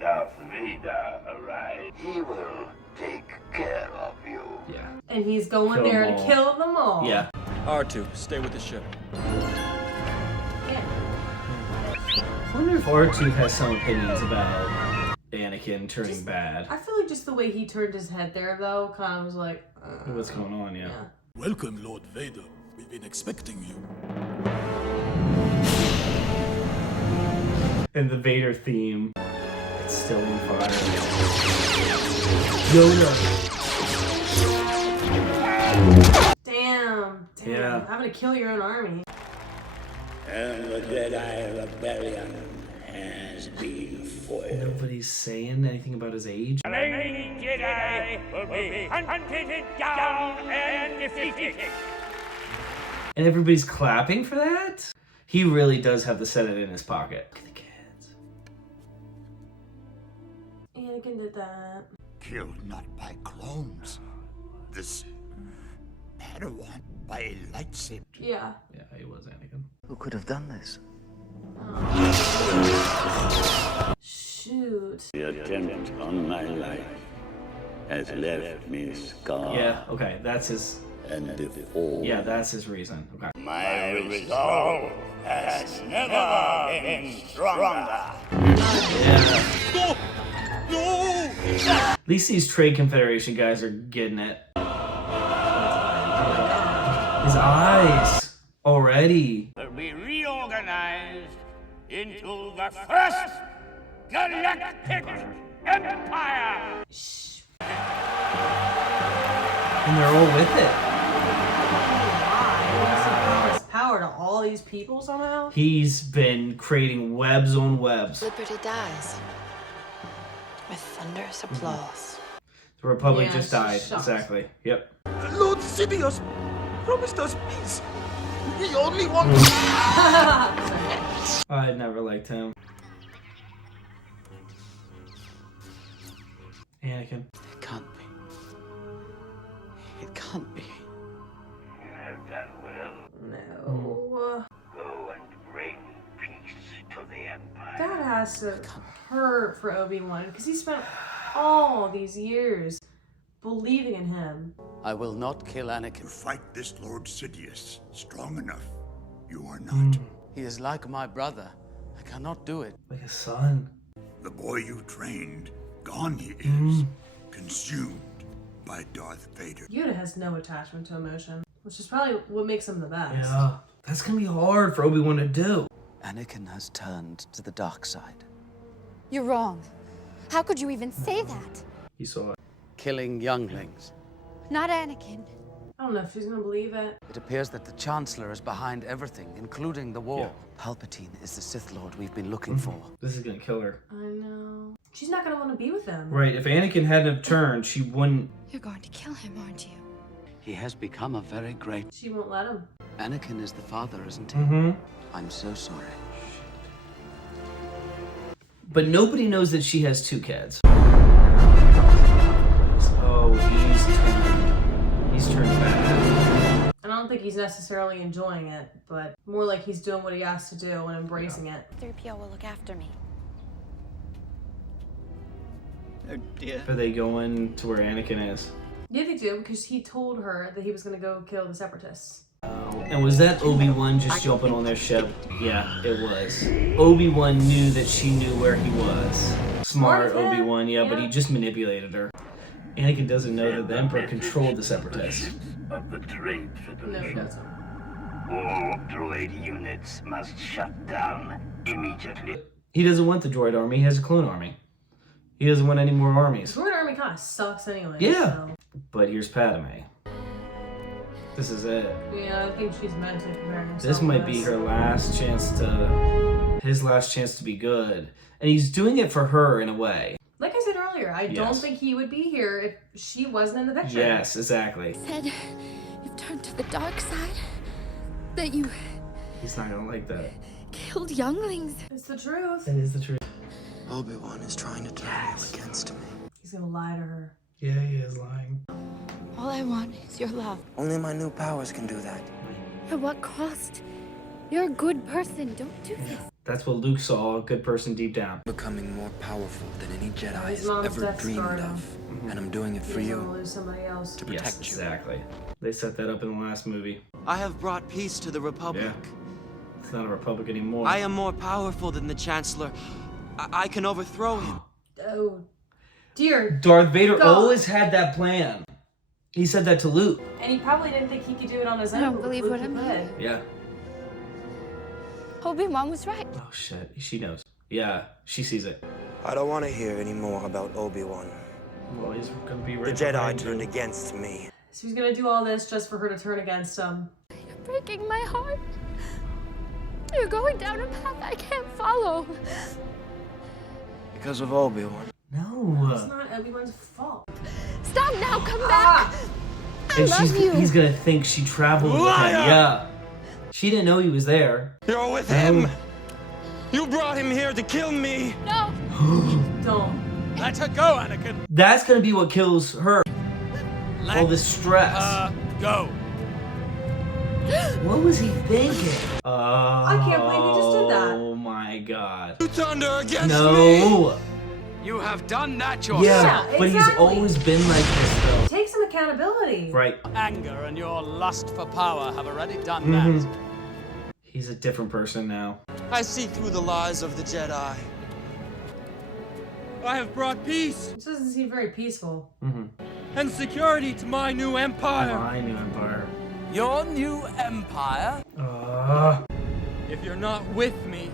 Darth Vader, arrives, he will take care of you. Yeah. And he's going there to kill them all. Yeah. R2, stay with the ship. I wonder if R2 has some opinions about Anakin turning bad. I feel like just the way he turned his head there, though, kind of was like... What's going on, yeah. Welcome, Lord Vader. We've been expecting you. And the Vader theme, it's still on fire. Yoda! Damn. Yeah. Having to kill your own army. And the Jedi Rebellion has been foiled. Nobody's saying anything about his age. Lady Jedi will be hunted down and defeated. And everybody's clapping for that? He really does have the Senate in his pocket. Look at the kids. Anakin did that. Killed not by clones. This Padawan by a lightsaber. Yeah. Yeah, he was Anakin. Who could have done this? Shoot. The attempt on my life has left me scarred. Yeah, okay, that's his... And before. Yeah, that's his reason. Okay. My resolve has never been stronger. Yeah. No! At least these Trade Confederation guys are getting it. His eyes! Already. Will be reorganized into the first Galactic Empire! And they're all with it. Power to all these people somehow? He's been creating webs on webs. Liberty dies with thunderous applause. The Republic just died. Exactly. Yep. Lord Sidious promised us peace. We only want... I never liked him. Anakin. It can't be. It can't be. You have done well. No. Go and bring peace to the Empire. That has to hurt for Obi-Wan because he spent all these years believing in him. I will not kill Anakin. To fight this Lord Sidious strong enough, you are not. He is like my brother. I cannot do it. Like a son. The boy you trained, gone he is, consumed by Darth Vader. Yoda has no attachment to emotion, which is probably what makes him the best. Yeah. That's gonna be hard for Obi-Wan to do. Anakin has turned to the dark side. You're wrong. How could you even say that? He saw it. killing younglings. Not Anakin. I don't know if she's gonna believe it. It appears that the Chancellor is behind everything, including the war. Palpatine is the Sith Lord we've been looking for. This is gonna kill her. I know. She's not gonna want to be with him. Right, if Anakin hadn't have turned, she wouldn't... You're going to kill him, aren't you? He has become a very great... She won't let him. Anakin is the father, isn't he? Mm-hmm. I'm so sorry. But nobody knows that she has 2 kids. Oh, he's turned bad. I don't think he's necessarily enjoying it, but more like he's doing what he has to do and embracing it. 3PO will look after me. Oh dear. Are they going to where Anakin is? Yeah, they do, because he told her that he was gonna go kill the Separatists. And was that Obi-Wan just jumping on their ship? Yeah, it was. Obi-Wan knew that she knew where he was. Smart Obi-Wan, yeah, but he just manipulated her. Anakin doesn't know that the Emperor controlled the Separatists. Of the Trade Federation. No, he doesn't. All droid units must shut down immediately. He doesn't want the droid army, he has a clone army. He doesn't want any more armies. The droid army kind of sucks anyway. Yeah. So. But here's Padme. This is it. Yeah, I think she's mentally preparing herself. This might be her last chance to... His last chance to be good. And he's doing it for her in a way. Like I said earlier, I don't think he would be here if she wasn't in the picture. Yes, exactly. Said you've turned to the dark side. That you He's not gonna like that. killed younglings. It's the truth. That is the truth. Obi-Wan is trying to turn you against me. He's gonna lie to her. Yeah, he is lying. All I want is your love. Only my new powers can do that. At what cost? You're a good person. Don't do this. That's what Luke saw, a good person deep down. Becoming more powerful than any Jedi His has mom's ever death dreamed scarred of. him. And I'm doing it for He doesn't you. wanna lose somebody else. To protect you. Exactly. They set that up in the last movie. I have brought peace to the Republic. Yeah. It's not a republic anymore. I am more powerful than the Chancellor. I can overthrow him. Oh, dear. Darth Vader God. always had that plan. He said that to Luke. And he probably didn't think he could do it on his own. I don't believe what I'm hearing. Yeah. Obi-Wan was right. Oh shit, she knows. Yeah, she sees it. I don't want to hear any more about Obi-Wan. Well, he's gonna be The right Jedi behind turned you. against me. So he's gonna do all this just for her to turn against him. You're breaking my heart. You're going down a path I can't follow. Because of Obi-Wan. No. It's not Obi-Wan's fault. Stop now, come back. I And love you. he's gonna think she traveled with him. Liar! Yeah. She didn't know he was there. You're with him! You brought him here to kill me! No! Don't. Let her go, Anakin! That's gonna be what kills her. All this stress. Go! What was he thinking? I can't believe he just did that. Oh my god. You turned her against me! No! You have done that yourself! Yeah, but he's exactly. always been like this though. Take some accountability. Right. Anger and your lust for power have already done Mhm. that. He's a different person now. I see through the lies of the Jedi. I have brought peace This doesn't seem very peaceful. Mm-hmm. and security to my new empire. My new empire. Your new empire? If you're not with me,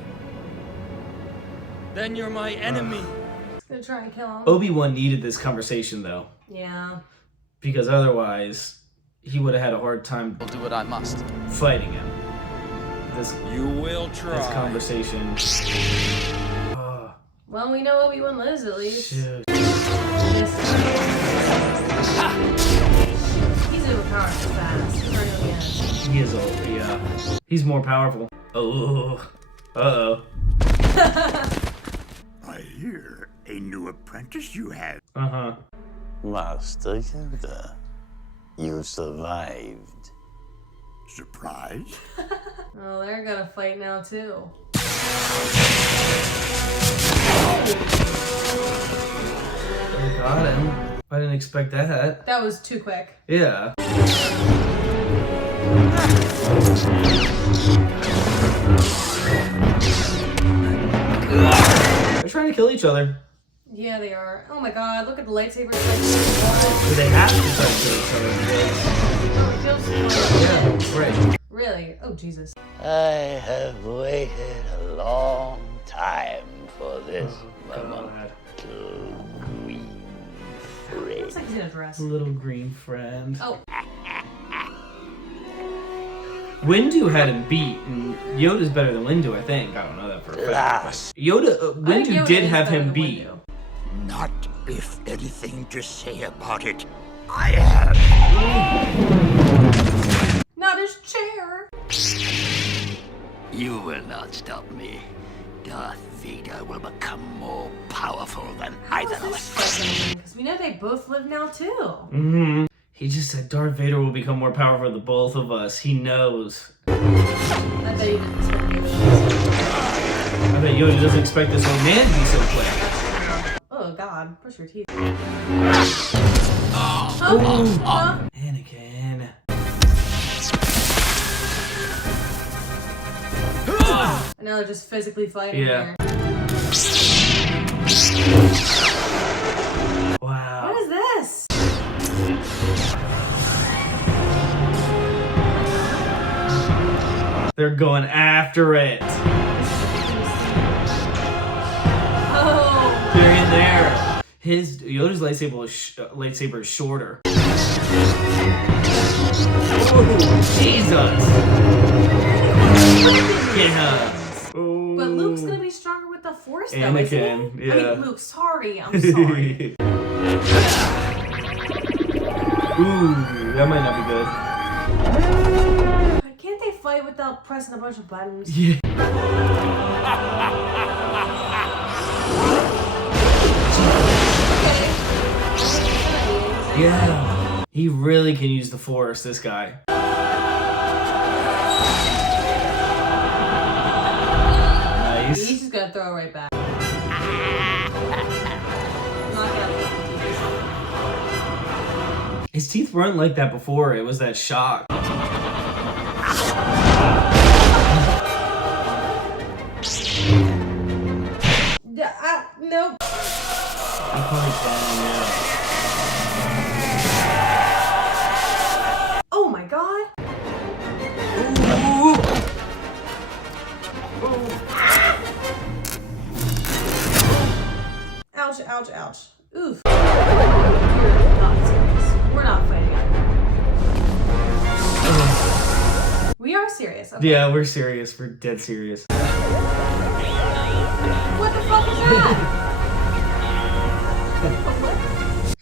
then you're my enemy. He's gonna try and kill him. Obi-Wan needed this conversation though, Yeah. because otherwise he would have had a hard time I'll do what I must. fighting him. This You will try. this conversation. Well, we know Obi-Wan lives at least. Shoot. He's overpowered so fast. He's already on the end. He is old, yeah. He's more powerful. Oh. Uh-oh. I hear a new apprentice you have. Uh-huh. Master Yoda, you survived. Surprise? Oh, they're gonna fight now too. They got him. I didn't expect that. That was too quick. Yeah. They're trying to kill each other. Yeah, they are. Oh my god, look at the lightsabers. So they have to try to kill each other. Yeah, right. Really? Oh, Jesus. I have waited a long time for this moment to grieve free. looks like he's in a dress. Little green friend. Oh. Windu had him beat, and Yoda's better than Windu, I think. I don't know that for a fact. Windu did have him beat. Not if anything to say about it. I have. Not his chair. You will not stop me. Darth Vader will become more powerful than either of us. Because we know they both live now too. Mm-hmm. He just said Darth Vader will become more powerful than both of us. He knows. I bet he didn't expect Yoda. I bet Yoda doesn't expect this old man to be so quick. Oh God, brush your teeth. Anakin. And now they're just physically fighting Yeah. here. Wow. What is this? They're going after it. Oh. They're in there. Yoda's lightsaber is shorter. Oh, Jesus. Yeah. But Luke's gonna be stronger with the Force, though, isn't Anakin, he? yeah. I mean, Luke, sorry. I'm sorry. Ooh, that might not be good. Can't they fight without pressing a bunch of buttons? Yeah. Yeah. He really can use the Force, this guy. Nice. He's just gonna throw it right back. His teeth weren't like that before. It was that shock. Nope. I probably can, yeah. Oh my God. Ouch, ouch, ouch. Oof. We're not fighting out. We are serious. Okay. Yeah, we're serious. We're dead serious. What the fuck is that?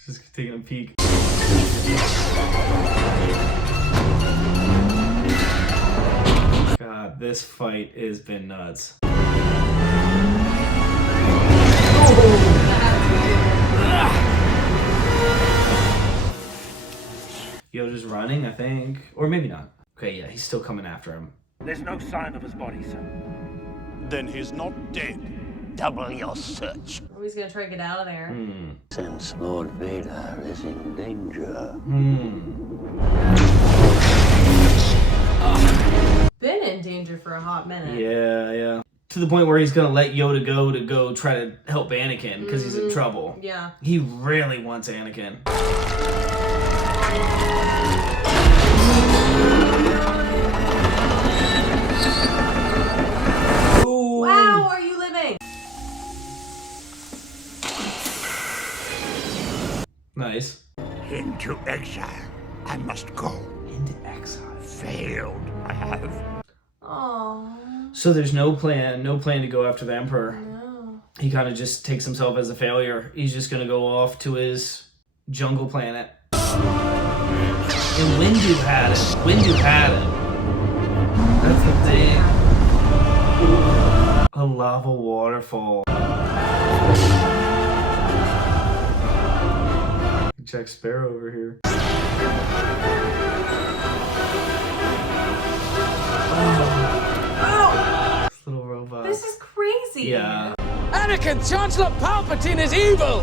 Just taking a peek. God, this fight has been nuts. Yoda's running, I think. Or maybe not. Okay, yeah, he's still coming after him. There's no sign of his body, sir. Then he's not dead. Double your search. Oh, he's gonna try to get out of there. Since Lord Vader is in danger. Been in danger for a hot minute. Yeah, yeah. To the point where he's gonna let Yoda go to go try to help Anakin because he's in trouble. Yeah. He really wants Anakin. Ooh. Wow, are you living? Nice. Into exile. I must go. Into exile. Failed. I have. Oh. So there's no plan to go after the Emperor. No. He kind of just takes himself as a failure. He's just gonna go off to his jungle planet. And Windu had it. Windu had it. That's the thing. A lava waterfall. Jack Sparrow over here. Oh! This little robot. This is crazy. Yeah. Anakin, Chancellor Palpatine is evil!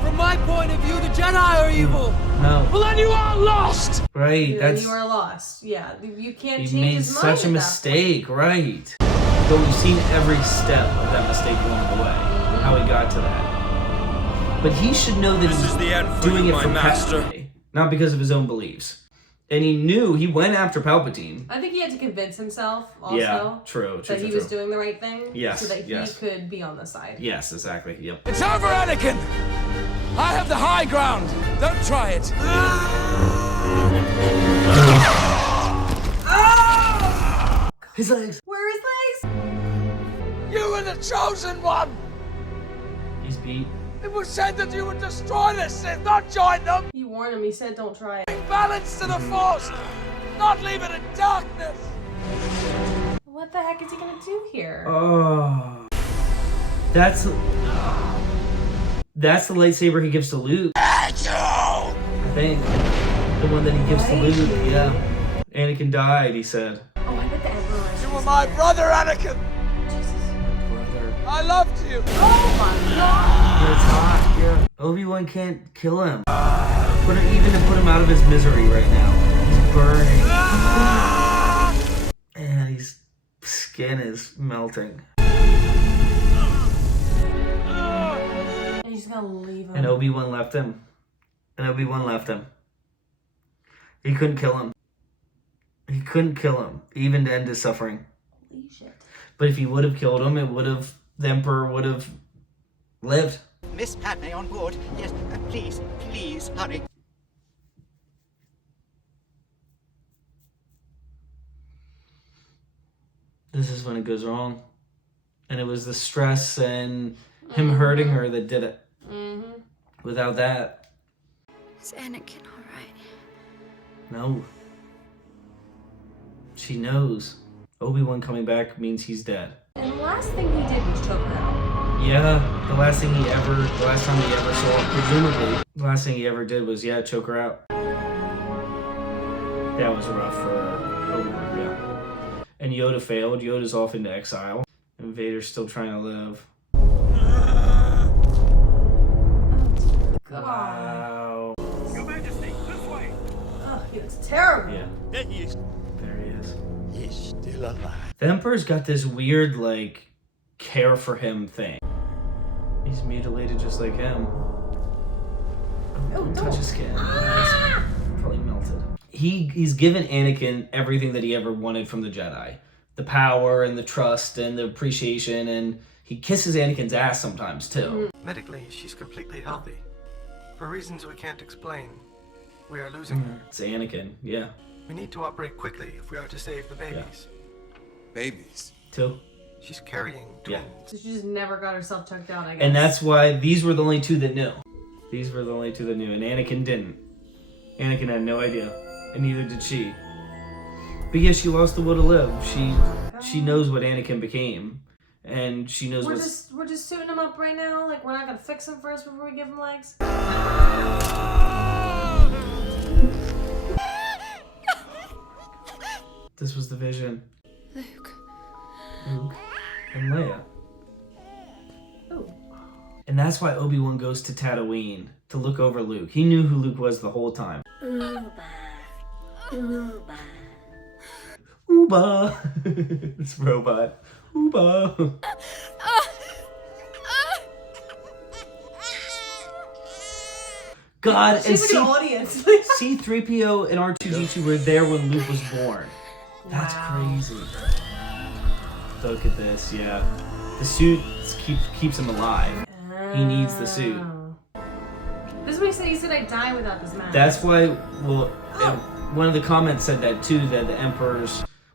From my point of view, the Jedi are evil! No. Well, then you are lost! Right, Then that's... you are lost. Yeah, you can't He change made his mind such a at that mistake, right. But we've seen every step of that mistake along the way. How he got to that. But he should know that he was doing it for Padme, not because of his own beliefs. And he knew, he went after Palpatine. I think he had to convince himself also Yeah, true, that he true. was doing the right thing. Yes, So that yes. he could be on the side. Yes, exactly, yep. It's over, Anakin! I have the high ground! Don't try it. His legs. Where are his legs? You were the chosen one. He's beat. It was said that you would destroy the Sith, not join them. You warned him. He said, "Don't try it." Bring balance to the Force, not leave it in darkness. What the heck is he gonna do here? Oh, that's the lightsaber he gives to Luke. I think the one that he gives to Luke. Yeah, Anakin died. He said. Oh, I bet the Emperor. You were my brother, Anakin. Brother. I loved you. Oh my God. It's hot. Yeah. Obi-Wan can't kill him. Put him out of his misery right now. He's burning. And his skin is melting. And he's gonna leave him. And Obi-Wan left him. He couldn't kill him. Even to end his suffering. Holy shit. But if he would have killed him, the Emperor would have lived. Miss Padme on board. Yes, please, hurry. This is when it goes wrong. And it was the stress and him hurting her that did it. Mm-hmm. Without that, Is Anakin alright? no. She knows. Obi-Wan coming back means he's dead. And the last thing he did was choke her out. Yeah, the last time he ever saw, presumably, the last thing he ever did was, choke her out. That was rough for Obi-Wan, yeah. And Yoda failed. Yoda's off into exile. And Vader's still trying to live. Wow. Your Majesty, this way. Oh, he looks terrible. Yeah. There he is. There he is. He's still alive. The Emperor's got this weird, care for him thing. He's mutilated just like him. Don't touch his skin. That's probably melted. He's given Anakin everything that he ever wanted from the Jedi. The power and the trust and the appreciation, and he kisses Anakin's ass sometimes too. Medically, she's completely healthy. For reasons we can't explain, we are losing her. It's Anakin, yeah. We need to operate quickly if we are to save the babies. Babies? 2. She's carrying twins. So she just never got herself checked out, I guess. And that's why these were the only 2 that knew. And Anakin didn't. Anakin had no idea. And neither did she. But yeah, she lost the will to live. She knows what Anakin became. And she knows we're just suiting him up right now. Like, we're not gonna fix him first before we give him legs. This was the vision. Luke. And Leia. Oh. And that's why Obi-Wan goes to Tatooine to look over Luke. He knew who Luke was the whole time. Ooba. This robot. Ooba. God, and C-3PO and R2-D2 were there when Luke was born. That's crazy. Look at this, yeah. The suit keeps him alive. He needs the suit. This is what he said I'd die without this mask. That's why, one of the comments said that too, that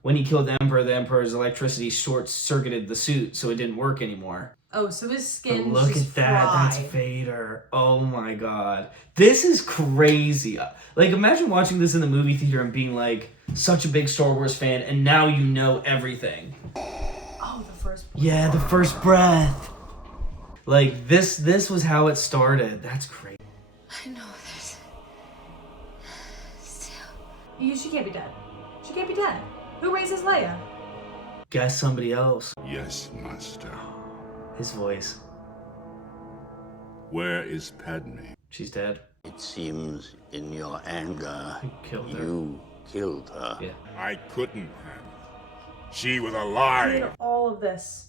when he killed the Emperor's electricity short-circuited the suit, so it didn't work anymore. Oh, so his skin Look just at that, fried. that's Vader. Oh my god. This is crazy. Imagine watching this in the movie theater and being such a big Star Wars fan, and now you know everything. Oh, the first breath. Yeah, the first breath. This was how it started. That's crazy. I know there's still. She can't be dead. She can't be dead. Who raises Leia? Guess somebody else. Yes, Master. His voice. Where is Padme? She's dead. It seems in your anger, you killed her. Yeah. I couldn't have. She was alive. He did all of this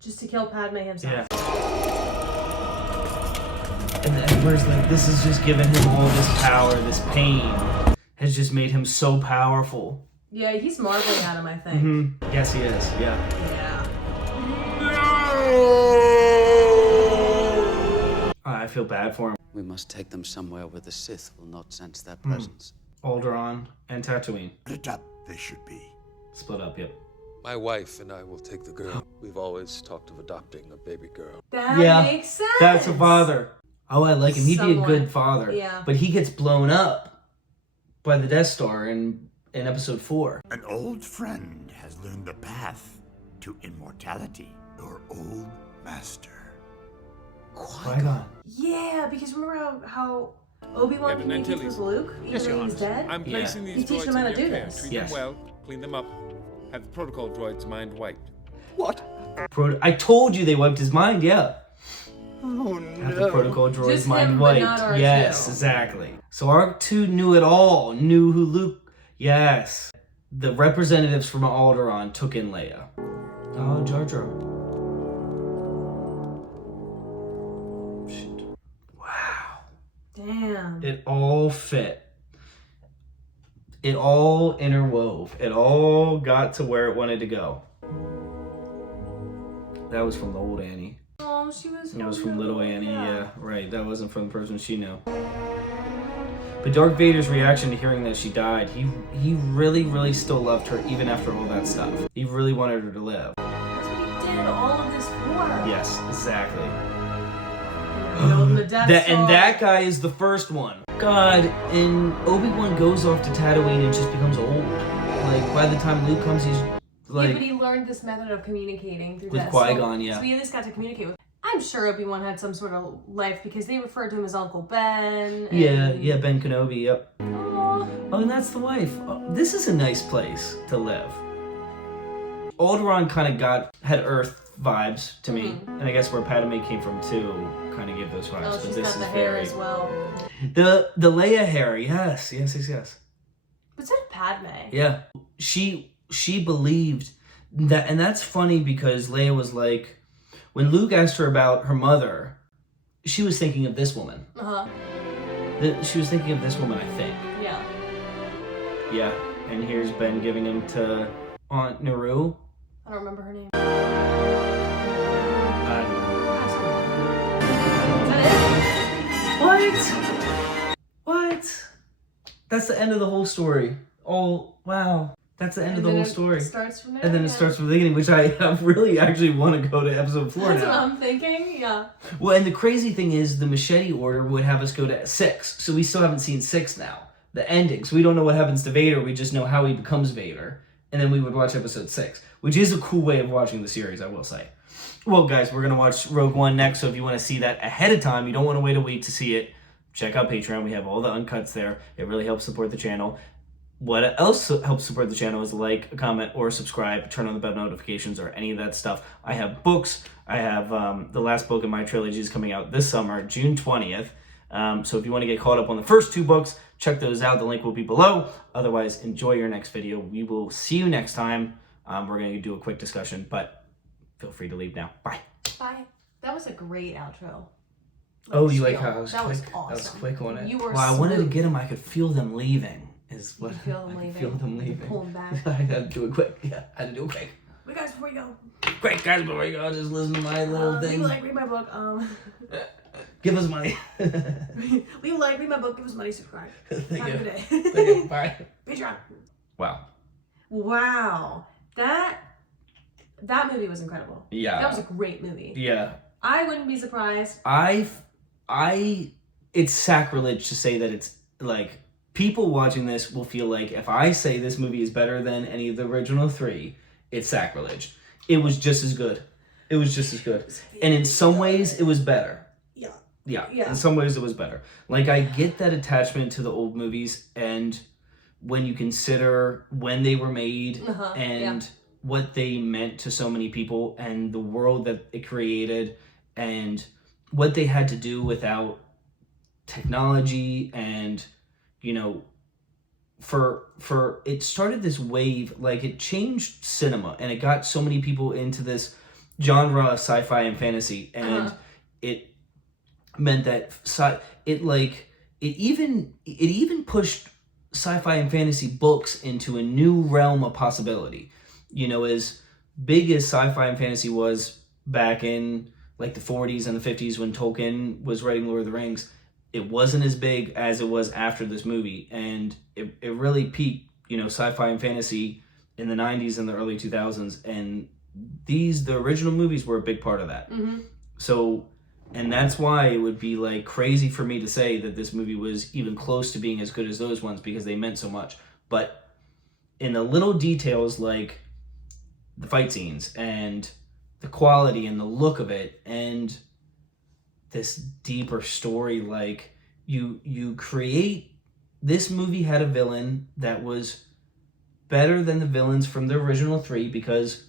just to kill Padme himself. Yeah. And the Emperor's this is just giving him all this power, this pain has just made him so powerful. Yeah, he's marveling at him, I think. Mm-hmm. Yes, he is. Yeah. Yeah. I I feel bad for him. We must take them somewhere where the Sith will not sense their presence. Alderaan and Tatooine. Split up, they should be. Split up, yep. My wife and I will take the girl. We've always talked of adopting a baby girl. That makes sense. That's a father. Oh, I like him. He'd be a good Somewhat. father. Yeah. But he gets blown up by the Death Star in episode 4. An old friend has learned the path to immortality. Your old master. Qui-Gon. Yeah, because remember how Obi-Wan communicates with Luke even Yes, Your though he's Highness. dead? I'm placing He these teaches droids them how in to your do care. this. Treat Yes. them well, clean them up. Have the protocol droid's mind wiped. I told you they wiped his mind, yeah. Oh Have the protocol droid's Just mind him, but wiped. not R2. Yes, exactly. So R2 knew it all. Knew who Luke... Yes. The representatives from Alderaan took in Leia. Oh, Jar Jar. Shit. Wow. Damn. It all fit. It all interwove. It all got to where it wanted to go. That was from the old Annie. Oh, she was. It was from Little Annie, yeah, right. That wasn't from the person she knew. But Darth Vader's reaction to hearing that she died, he really, really still loved her even after all that stuff. He really wanted her to live. That's what he did all of this for. Yes, exactly. Building the Death Star. And that guy is the first one. God, and Obi-Wan goes off to Tatooine and just becomes old. Like, by the time Luke comes, he's like... Yeah, but he learned this method of communicating through With that. Qui-Gon, yeah. So he at least got to communicate with. I'm sure Obi-Wan had some sort of life because they referred to him as Uncle Ben. Yeah, Ben Kenobi, yep. Aww. Oh, and that's the wife. Oh, this is a nice place to live. Alderaan kind of had Earth vibes to me, and I guess where Padme came from too kind of gave those vibes. Oh, but she's this got is the hair very as well. the Leia hair, yes. But so did Padme. Yeah, she believed that, and that's funny because Leia was like, when Luke asked her about her mother, she was thinking of this woman. She was thinking of this woman, I think. Yeah. Yeah, and here's Ben giving him to Aunt Naru. I don't remember her name. What? That's the end of the whole story. Oh, wow. That's the end of the whole story. Starts from there. And then it starts from the beginning, which I really actually want to go to episode 4 That's now. what I'm thinking, yeah. Well, and the crazy thing is the machete order would have us go to 6. So we still haven't seen 6 now. The ending. So we don't know what happens to Vader. We just know how he becomes Vader. And then we would watch episode 6, which is a cool way of watching the series, I will say. Well, guys, we're going to watch Rogue One next. So if you want to see that ahead of time, you don't want to wait a week to see it, check out Patreon. We have all the uncuts there. It really helps support the channel. What else helps support the channel is like, a comment, or subscribe, turn on the bell notifications, or any of that stuff. I have books. I have the last book in my trilogy is coming out this summer, June 20th. So if you want to get caught up on the first 2 books, check those out. The link will be below. Otherwise, enjoy your next video. We will see you next time. We're going to do a quick discussion, but feel free to leave now. Bye. Bye. That was a great outro. Oh, you like how I was that quick? Was awesome. That was quick on it. You were well, I wanted to smooth. get them. I could feel them leaving. Is what You feel them I could leaving. feel them You leaving. pull them back. I had to do it quick. Yeah, I had to do it quick. Wait, guys, before you go. Great, guys, before you go, just listen to my little Leave thing. a like, read my book. Give us money. Leave a like, read my book, give us money, subscribe. Thank Have you. a good day. Thank you. Bye. Patreon. Wow. Wow. That movie was incredible. Yeah. That was a great movie. Yeah. I wouldn't be surprised. It's sacrilege to say that it's like, people watching this will feel like if I say this movie is better than any of the original 3, it's sacrilege. It was just as good. It was just as good. And in some ways, it was better. Yeah. In some ways, it was better. Like, I get that attachment to the old movies, and when you consider when they were made and what they meant to so many people and the world that it created and what they had to do without technology, and for it started this wave, like, it changed cinema and it got so many people into this genre of sci-fi and fantasy, and it meant that it even pushed sci-fi and fantasy books into a new realm of possibility. As big as sci-fi and fantasy was back in like the 40s and the 50s when Tolkien was writing Lord of the Rings, it wasn't as big as it was after this movie. And it really peaked, you know, sci-fi and fantasy in the 90s and the early 2000s. And the original movies were a big part of that. Mm-hmm. So, and that's why it would be like crazy for me to say that this movie was even close to being as good as those ones, because they meant so much. But in the little details, like the fight scenes and the quality and the look of it and this deeper story, like you create, this movie had a villain that was better than the villains from the original 3, because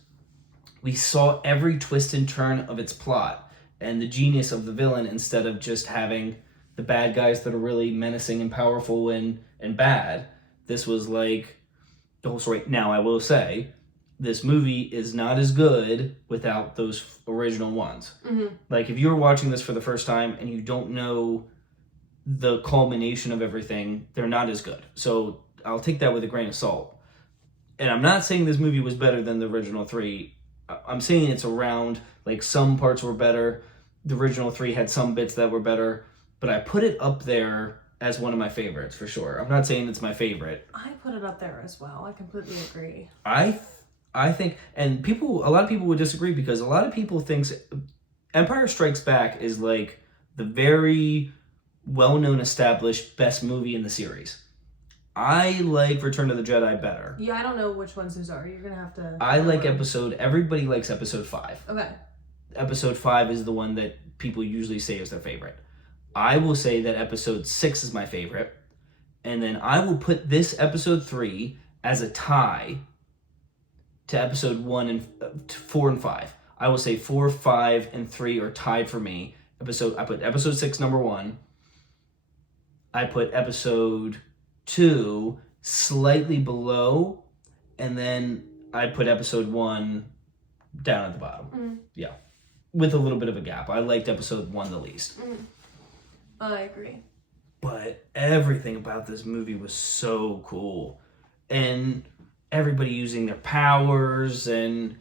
we saw every twist and turn of its plot and the genius of the villain, instead of just having the bad guys that are really menacing and powerful and bad. This was like the whole story. Now, I will say, this movie is not as good without those original ones. Mm-hmm. Like, if you're watching this for the first time and you don't know the culmination of everything, they're not as good. So I'll take that with a grain of salt. And I'm not saying this movie was better than the original 3. I'm saying it's around, like, some parts were better. The original 3 had some bits that were better, but I put it up there as one of my favorites for sure. I'm not saying it's my favorite. I put it up there as well. I completely agree. I think, and a lot of people would disagree, because a lot of people think Empire Strikes Back is like the very well-known, established best movie in the series. I like Return of the Jedi better. Yeah, I don't know which ones those are. You're gonna have to. I like everybody likes episode 5. Okay. Episode 5 is the one that people usually say is their favorite. I will say that episode 6 is my favorite. And then I will put this episode 3 as a tie to episode 1 and 4 and 5. I will say 4, 5, and 3 are tied for me. I put episode 6 number 1. I put episode 2 slightly below, and then I put episode 1 down at the bottom. Mm. Yeah. With a little bit of a gap. I liked episode 1 the least. Mm. I agree. But everything about this movie was so cool. And everybody using their powers, and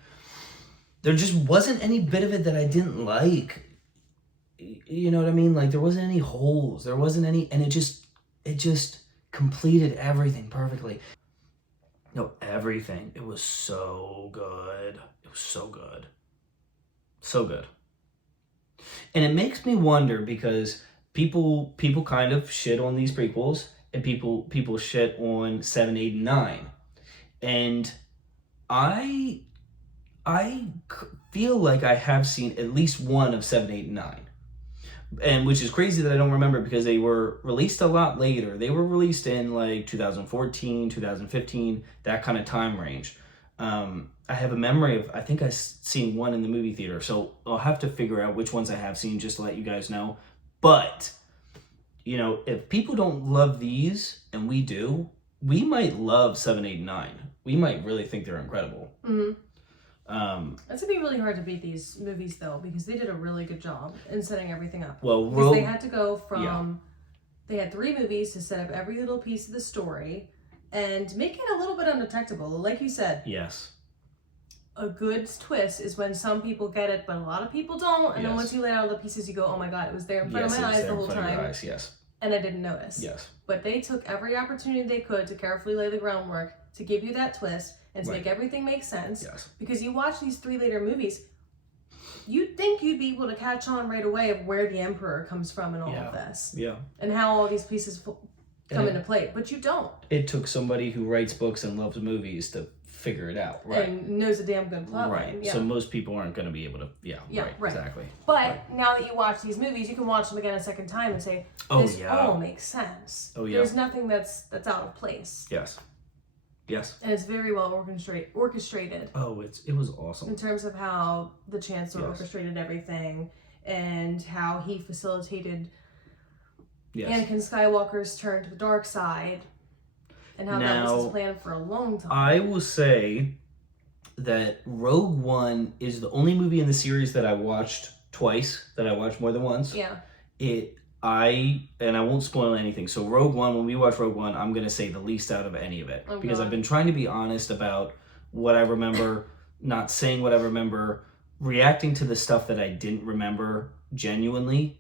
there just wasn't any bit of it that I didn't like. You know what I mean? Like, there wasn't any holes. There wasn't any, and it just completed everything perfectly. No, everything. It was so good. It was so good. So good. And it makes me wonder, because people kind of shit on these prequels, and people shit on 7, 8, and 9. And I feel like I have seen at least one of 7, 8, and 9. And which is crazy that I don't remember, because they were released a lot later. They were released in like 2014, 2015, that kind of time range. I have a memory of, I think I've seen one in the movie theater, so I'll have to figure out which ones I have seen just to let you guys know. But, you know, if people don't love these, and we do, we might love 7, 8, and 9. We might really think they're incredible. Mm-hmm. It's gonna be really hard to beat these movies, though, because they did a really good job in setting everything up. Well, because they had to go from, they had 3 movies to set up every little piece of the story and make it a little bit undetectable. Like you said, yes, a good twist is when some people get it, but a lot of people don't. And then once you lay out all the pieces, you go, "Oh my god, it was there in front of my eyes the whole time." Yes, and I didn't notice. Yes, but they took every opportunity they could to carefully lay the groundwork to give you that twist and to make everything make sense. Yes. Because you watch these 3 later movies, you'd think you'd be able to catch on right away of where the Emperor comes from and all of this. Yeah. And how all these pieces come into play. But you don't. It took somebody who writes books and loves movies to figure it out. Right. And knows a damn good plot right. line. Yeah. So most people aren't going to be able to, right. Exactly. But now that you watch these movies, you can watch them again a second time and say, this all makes sense. Oh, yeah. There's nothing that's out of place. Yes. Yes. And it's very well orchestrated. Oh, it was awesome. In terms of how the Chancellor orchestrated everything and how he facilitated Anakin Skywalker's turn to the dark side and how that was his plan for a long time. I will say that Rogue One is the only movie in the series that I watched twice, that I watched more than once. Yeah. I won't spoil anything. So Rogue One, when we watch Rogue One, I'm going to say the least out of any of it. Because I've been trying to be honest about what I remember, not saying what I remember, reacting to the stuff that I didn't remember genuinely.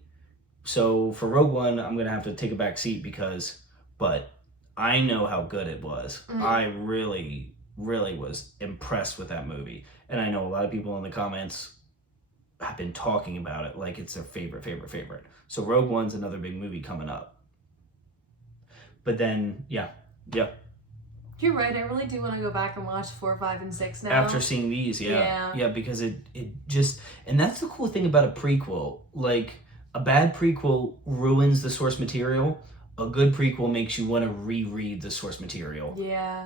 So for Rogue One, I'm going to have to take a back seat but I know how good it was. Mm-hmm. I really, really was impressed with that movie. And I know a lot of people in the comments have been talking about it like it's their favorite. So Rogue One's another big movie coming up. But then, yeah. You're right. I really do want to go back and watch 4, 5, and 6 now. After seeing these, yeah, because it just, and that's the cool thing about a prequel. Like, a bad prequel ruins the source material. A good prequel makes you want to reread the source material,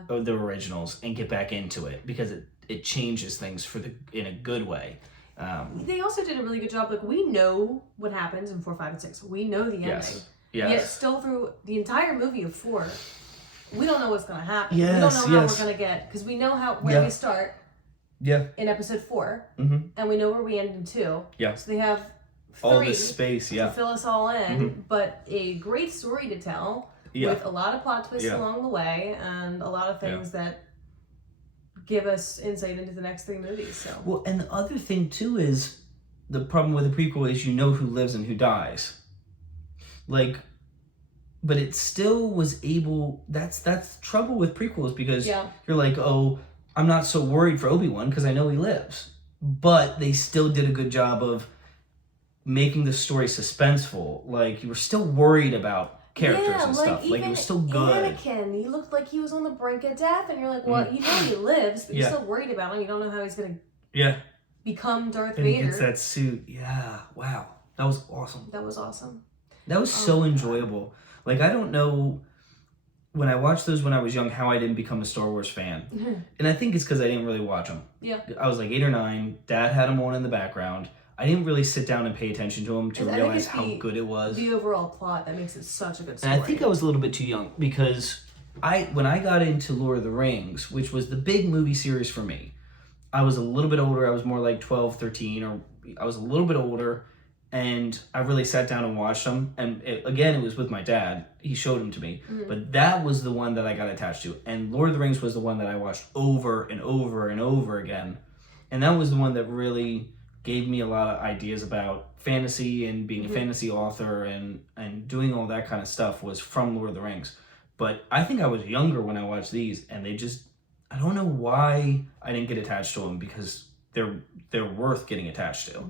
or the originals, and get back into it because it changes things in a good way. They also did a really good job. Like, we know what happens in 4, 5, and 6. We know the ending. Yes. Yet still through the entire movie of 4, we don't know what's going to happen. Yes, we don't know how we're going to get, because we know where we start. Yeah. In episode 4, and we know where we end in 2. Yeah. So they have 3 all this space, to fill us all in, but a great story to tell with a lot of plot twists along the way and a lot of things that give us insight into the next 3 movies. So. Well, and the other thing too is the problem with a prequel is you know who lives and who dies. Like, but it still was able. That's trouble with prequels because you're like, oh, I'm not so worried for Obi-Wan because I know he lives. But they still did a good job of making the story suspenseful. Like, you were still worried about characters and stuff. Like, it was still good. Anakin, he looked like he was on the brink of death, and you're like, well, you know he lives, but you're still worried about him. You don't know how he's gonna become Darth Vader. And he gets that suit. Yeah, wow, that was awesome. That was awesome. That was so enjoyable. Like, I don't know, when I watched those when I was young, how I didn't become a Star Wars fan. And I think it's because I didn't really watch them. Yeah. I was like 8 or 9. Dad had them on in the background. I didn't really sit down and pay attention to them to realize how good it was. The overall plot that makes it such a good story. And I think I was a little bit too young because when I got into Lord of the Rings, which was the big movie series for me, I was a little bit older. I was more like 12, 13, or I was a little bit older. And I really sat down and watched them. And it was with my dad. He showed them to me. But that was the one that I got attached to. And Lord of the Rings was the one that I watched over and over and over again. And that was the one that really gave me a lot of ideas about fantasy and being a fantasy author and doing all that kind of stuff was from Lord of the Rings. But I think I was younger when I watched these. And they just, I don't know why I didn't get attached to them because they're worth getting attached to.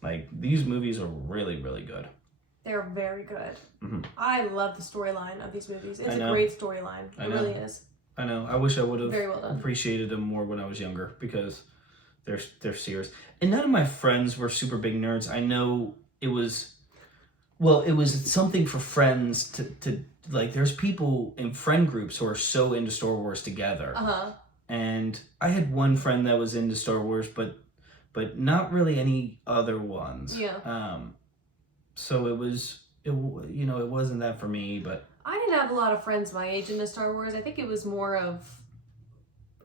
Like, these movies are really, really good. They're very good. I love the storyline of these movies. It's a great storyline. It really is. I know. I wish I would have appreciated them more when I was younger because they're serious. And none of my friends were super big nerds. I know it was something for friends to like, there's people in friend groups who are so into Star Wars together. And I had one friend that was into Star Wars, but not really any other ones. So it wasn't that for me, but I didn't have a lot of friends my age into Star Wars. I think it was more of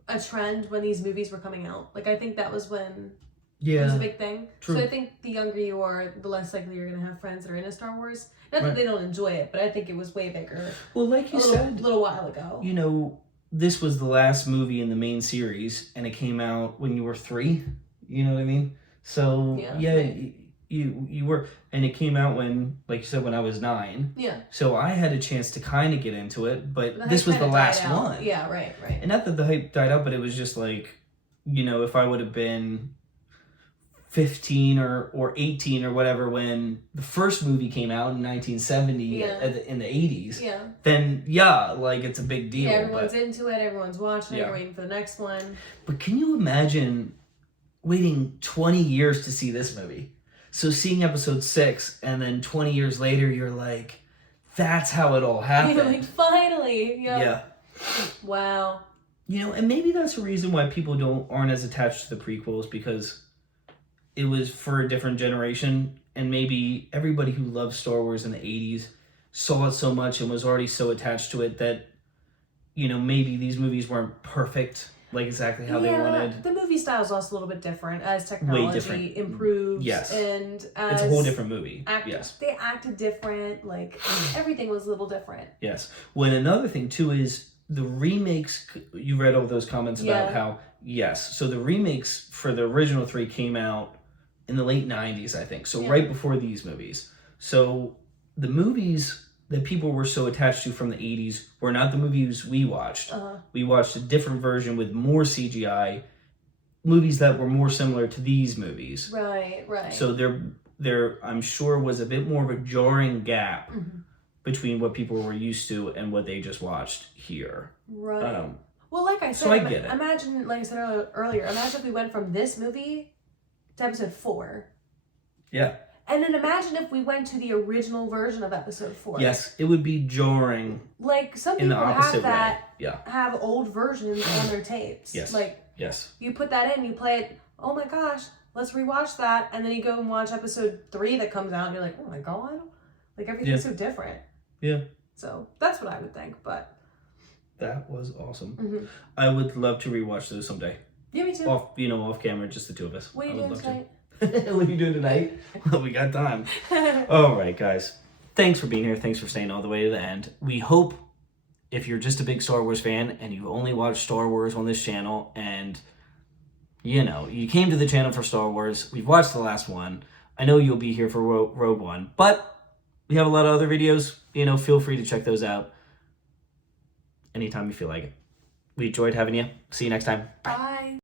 a trend when these movies were coming out. Like, I think that was when it was a big thing. True. So I think the younger you are, the less likely you're going to have friends that are into Star Wars. Not that they don't enjoy it, but I think it was way bigger. Well, like you said, a little while ago. You know, this was the last movie in the main series, and it came out when you were 3. You know what I mean? So you were, and it came out when, like you said, when I was 9. Yeah. So I had a chance to kind of get into it, but this was the last one. Yeah, right. And not that the hype died out, but it was just like, you know, if I would have been 15 or 18 or whatever when the first movie came out in 1970 in the 80s, then like, it's a big deal. Yeah, everyone's into it, everyone's watching it, you're waiting for the next one. But can you imagine waiting 20 years to see this movie? So seeing episode 6 and then 20 years later, you're like, that's how it all happened. You're like, finally. Yeah. Wow. You know, and maybe that's the reason why people aren't as attached to the prequels, because it was for a different generation, and maybe everybody who loved Star Wars in the 80s saw it so much and was already so attached to it that, you know, maybe these movies weren't perfect, like exactly how they wanted. The movie style is also a little bit different as technology improves. Yes. And as it's a whole different movie. Yes. They acted different. Like, everything was a little different. Yes. Well, another thing, too, is the remakes, you read all those comments about how, yes. So the remakes for the original 3 came out in the late 90s, I think. So right before these movies. So the movies that people were so attached to from the 80s were not the movies we watched. We watched a different version with more CGI, movies that were more similar to these movies. Right. So there I'm sure was a bit more of a jarring gap between what people were used to and what they just watched here. Right. Well, like I said, so I get it. Imagine, like I said earlier, imagine if we went from this movie to episode 4. Yeah. And then imagine if we went to the original version of episode 4. Yes, it would be jarring. Like, some in people the opposite have that, way. Yeah. have old versions on their tapes. Yes. Like, yes. You put that in, you play it, oh my gosh, let's rewatch that. And then you go and watch episode 3 that comes out and you're like, oh my God. Like, everything's so different. Yeah. So, that's what I would think, but. That was awesome. I would love to rewatch those someday. Yeah, me too. Off camera, just the two of us. What are you doing tonight? What are you doing tonight? Well, we got time. All right, guys. Thanks for being here. Thanks for staying all the way to the end. We hope if you're just a big Star Wars fan and you only watch Star Wars on this channel and, you came to the channel for Star Wars, we've watched the last one. I know you'll be here for Rogue One, but we have a lot of other videos. Feel free to check those out anytime you feel like it. We enjoyed having you. See you next time. Bye.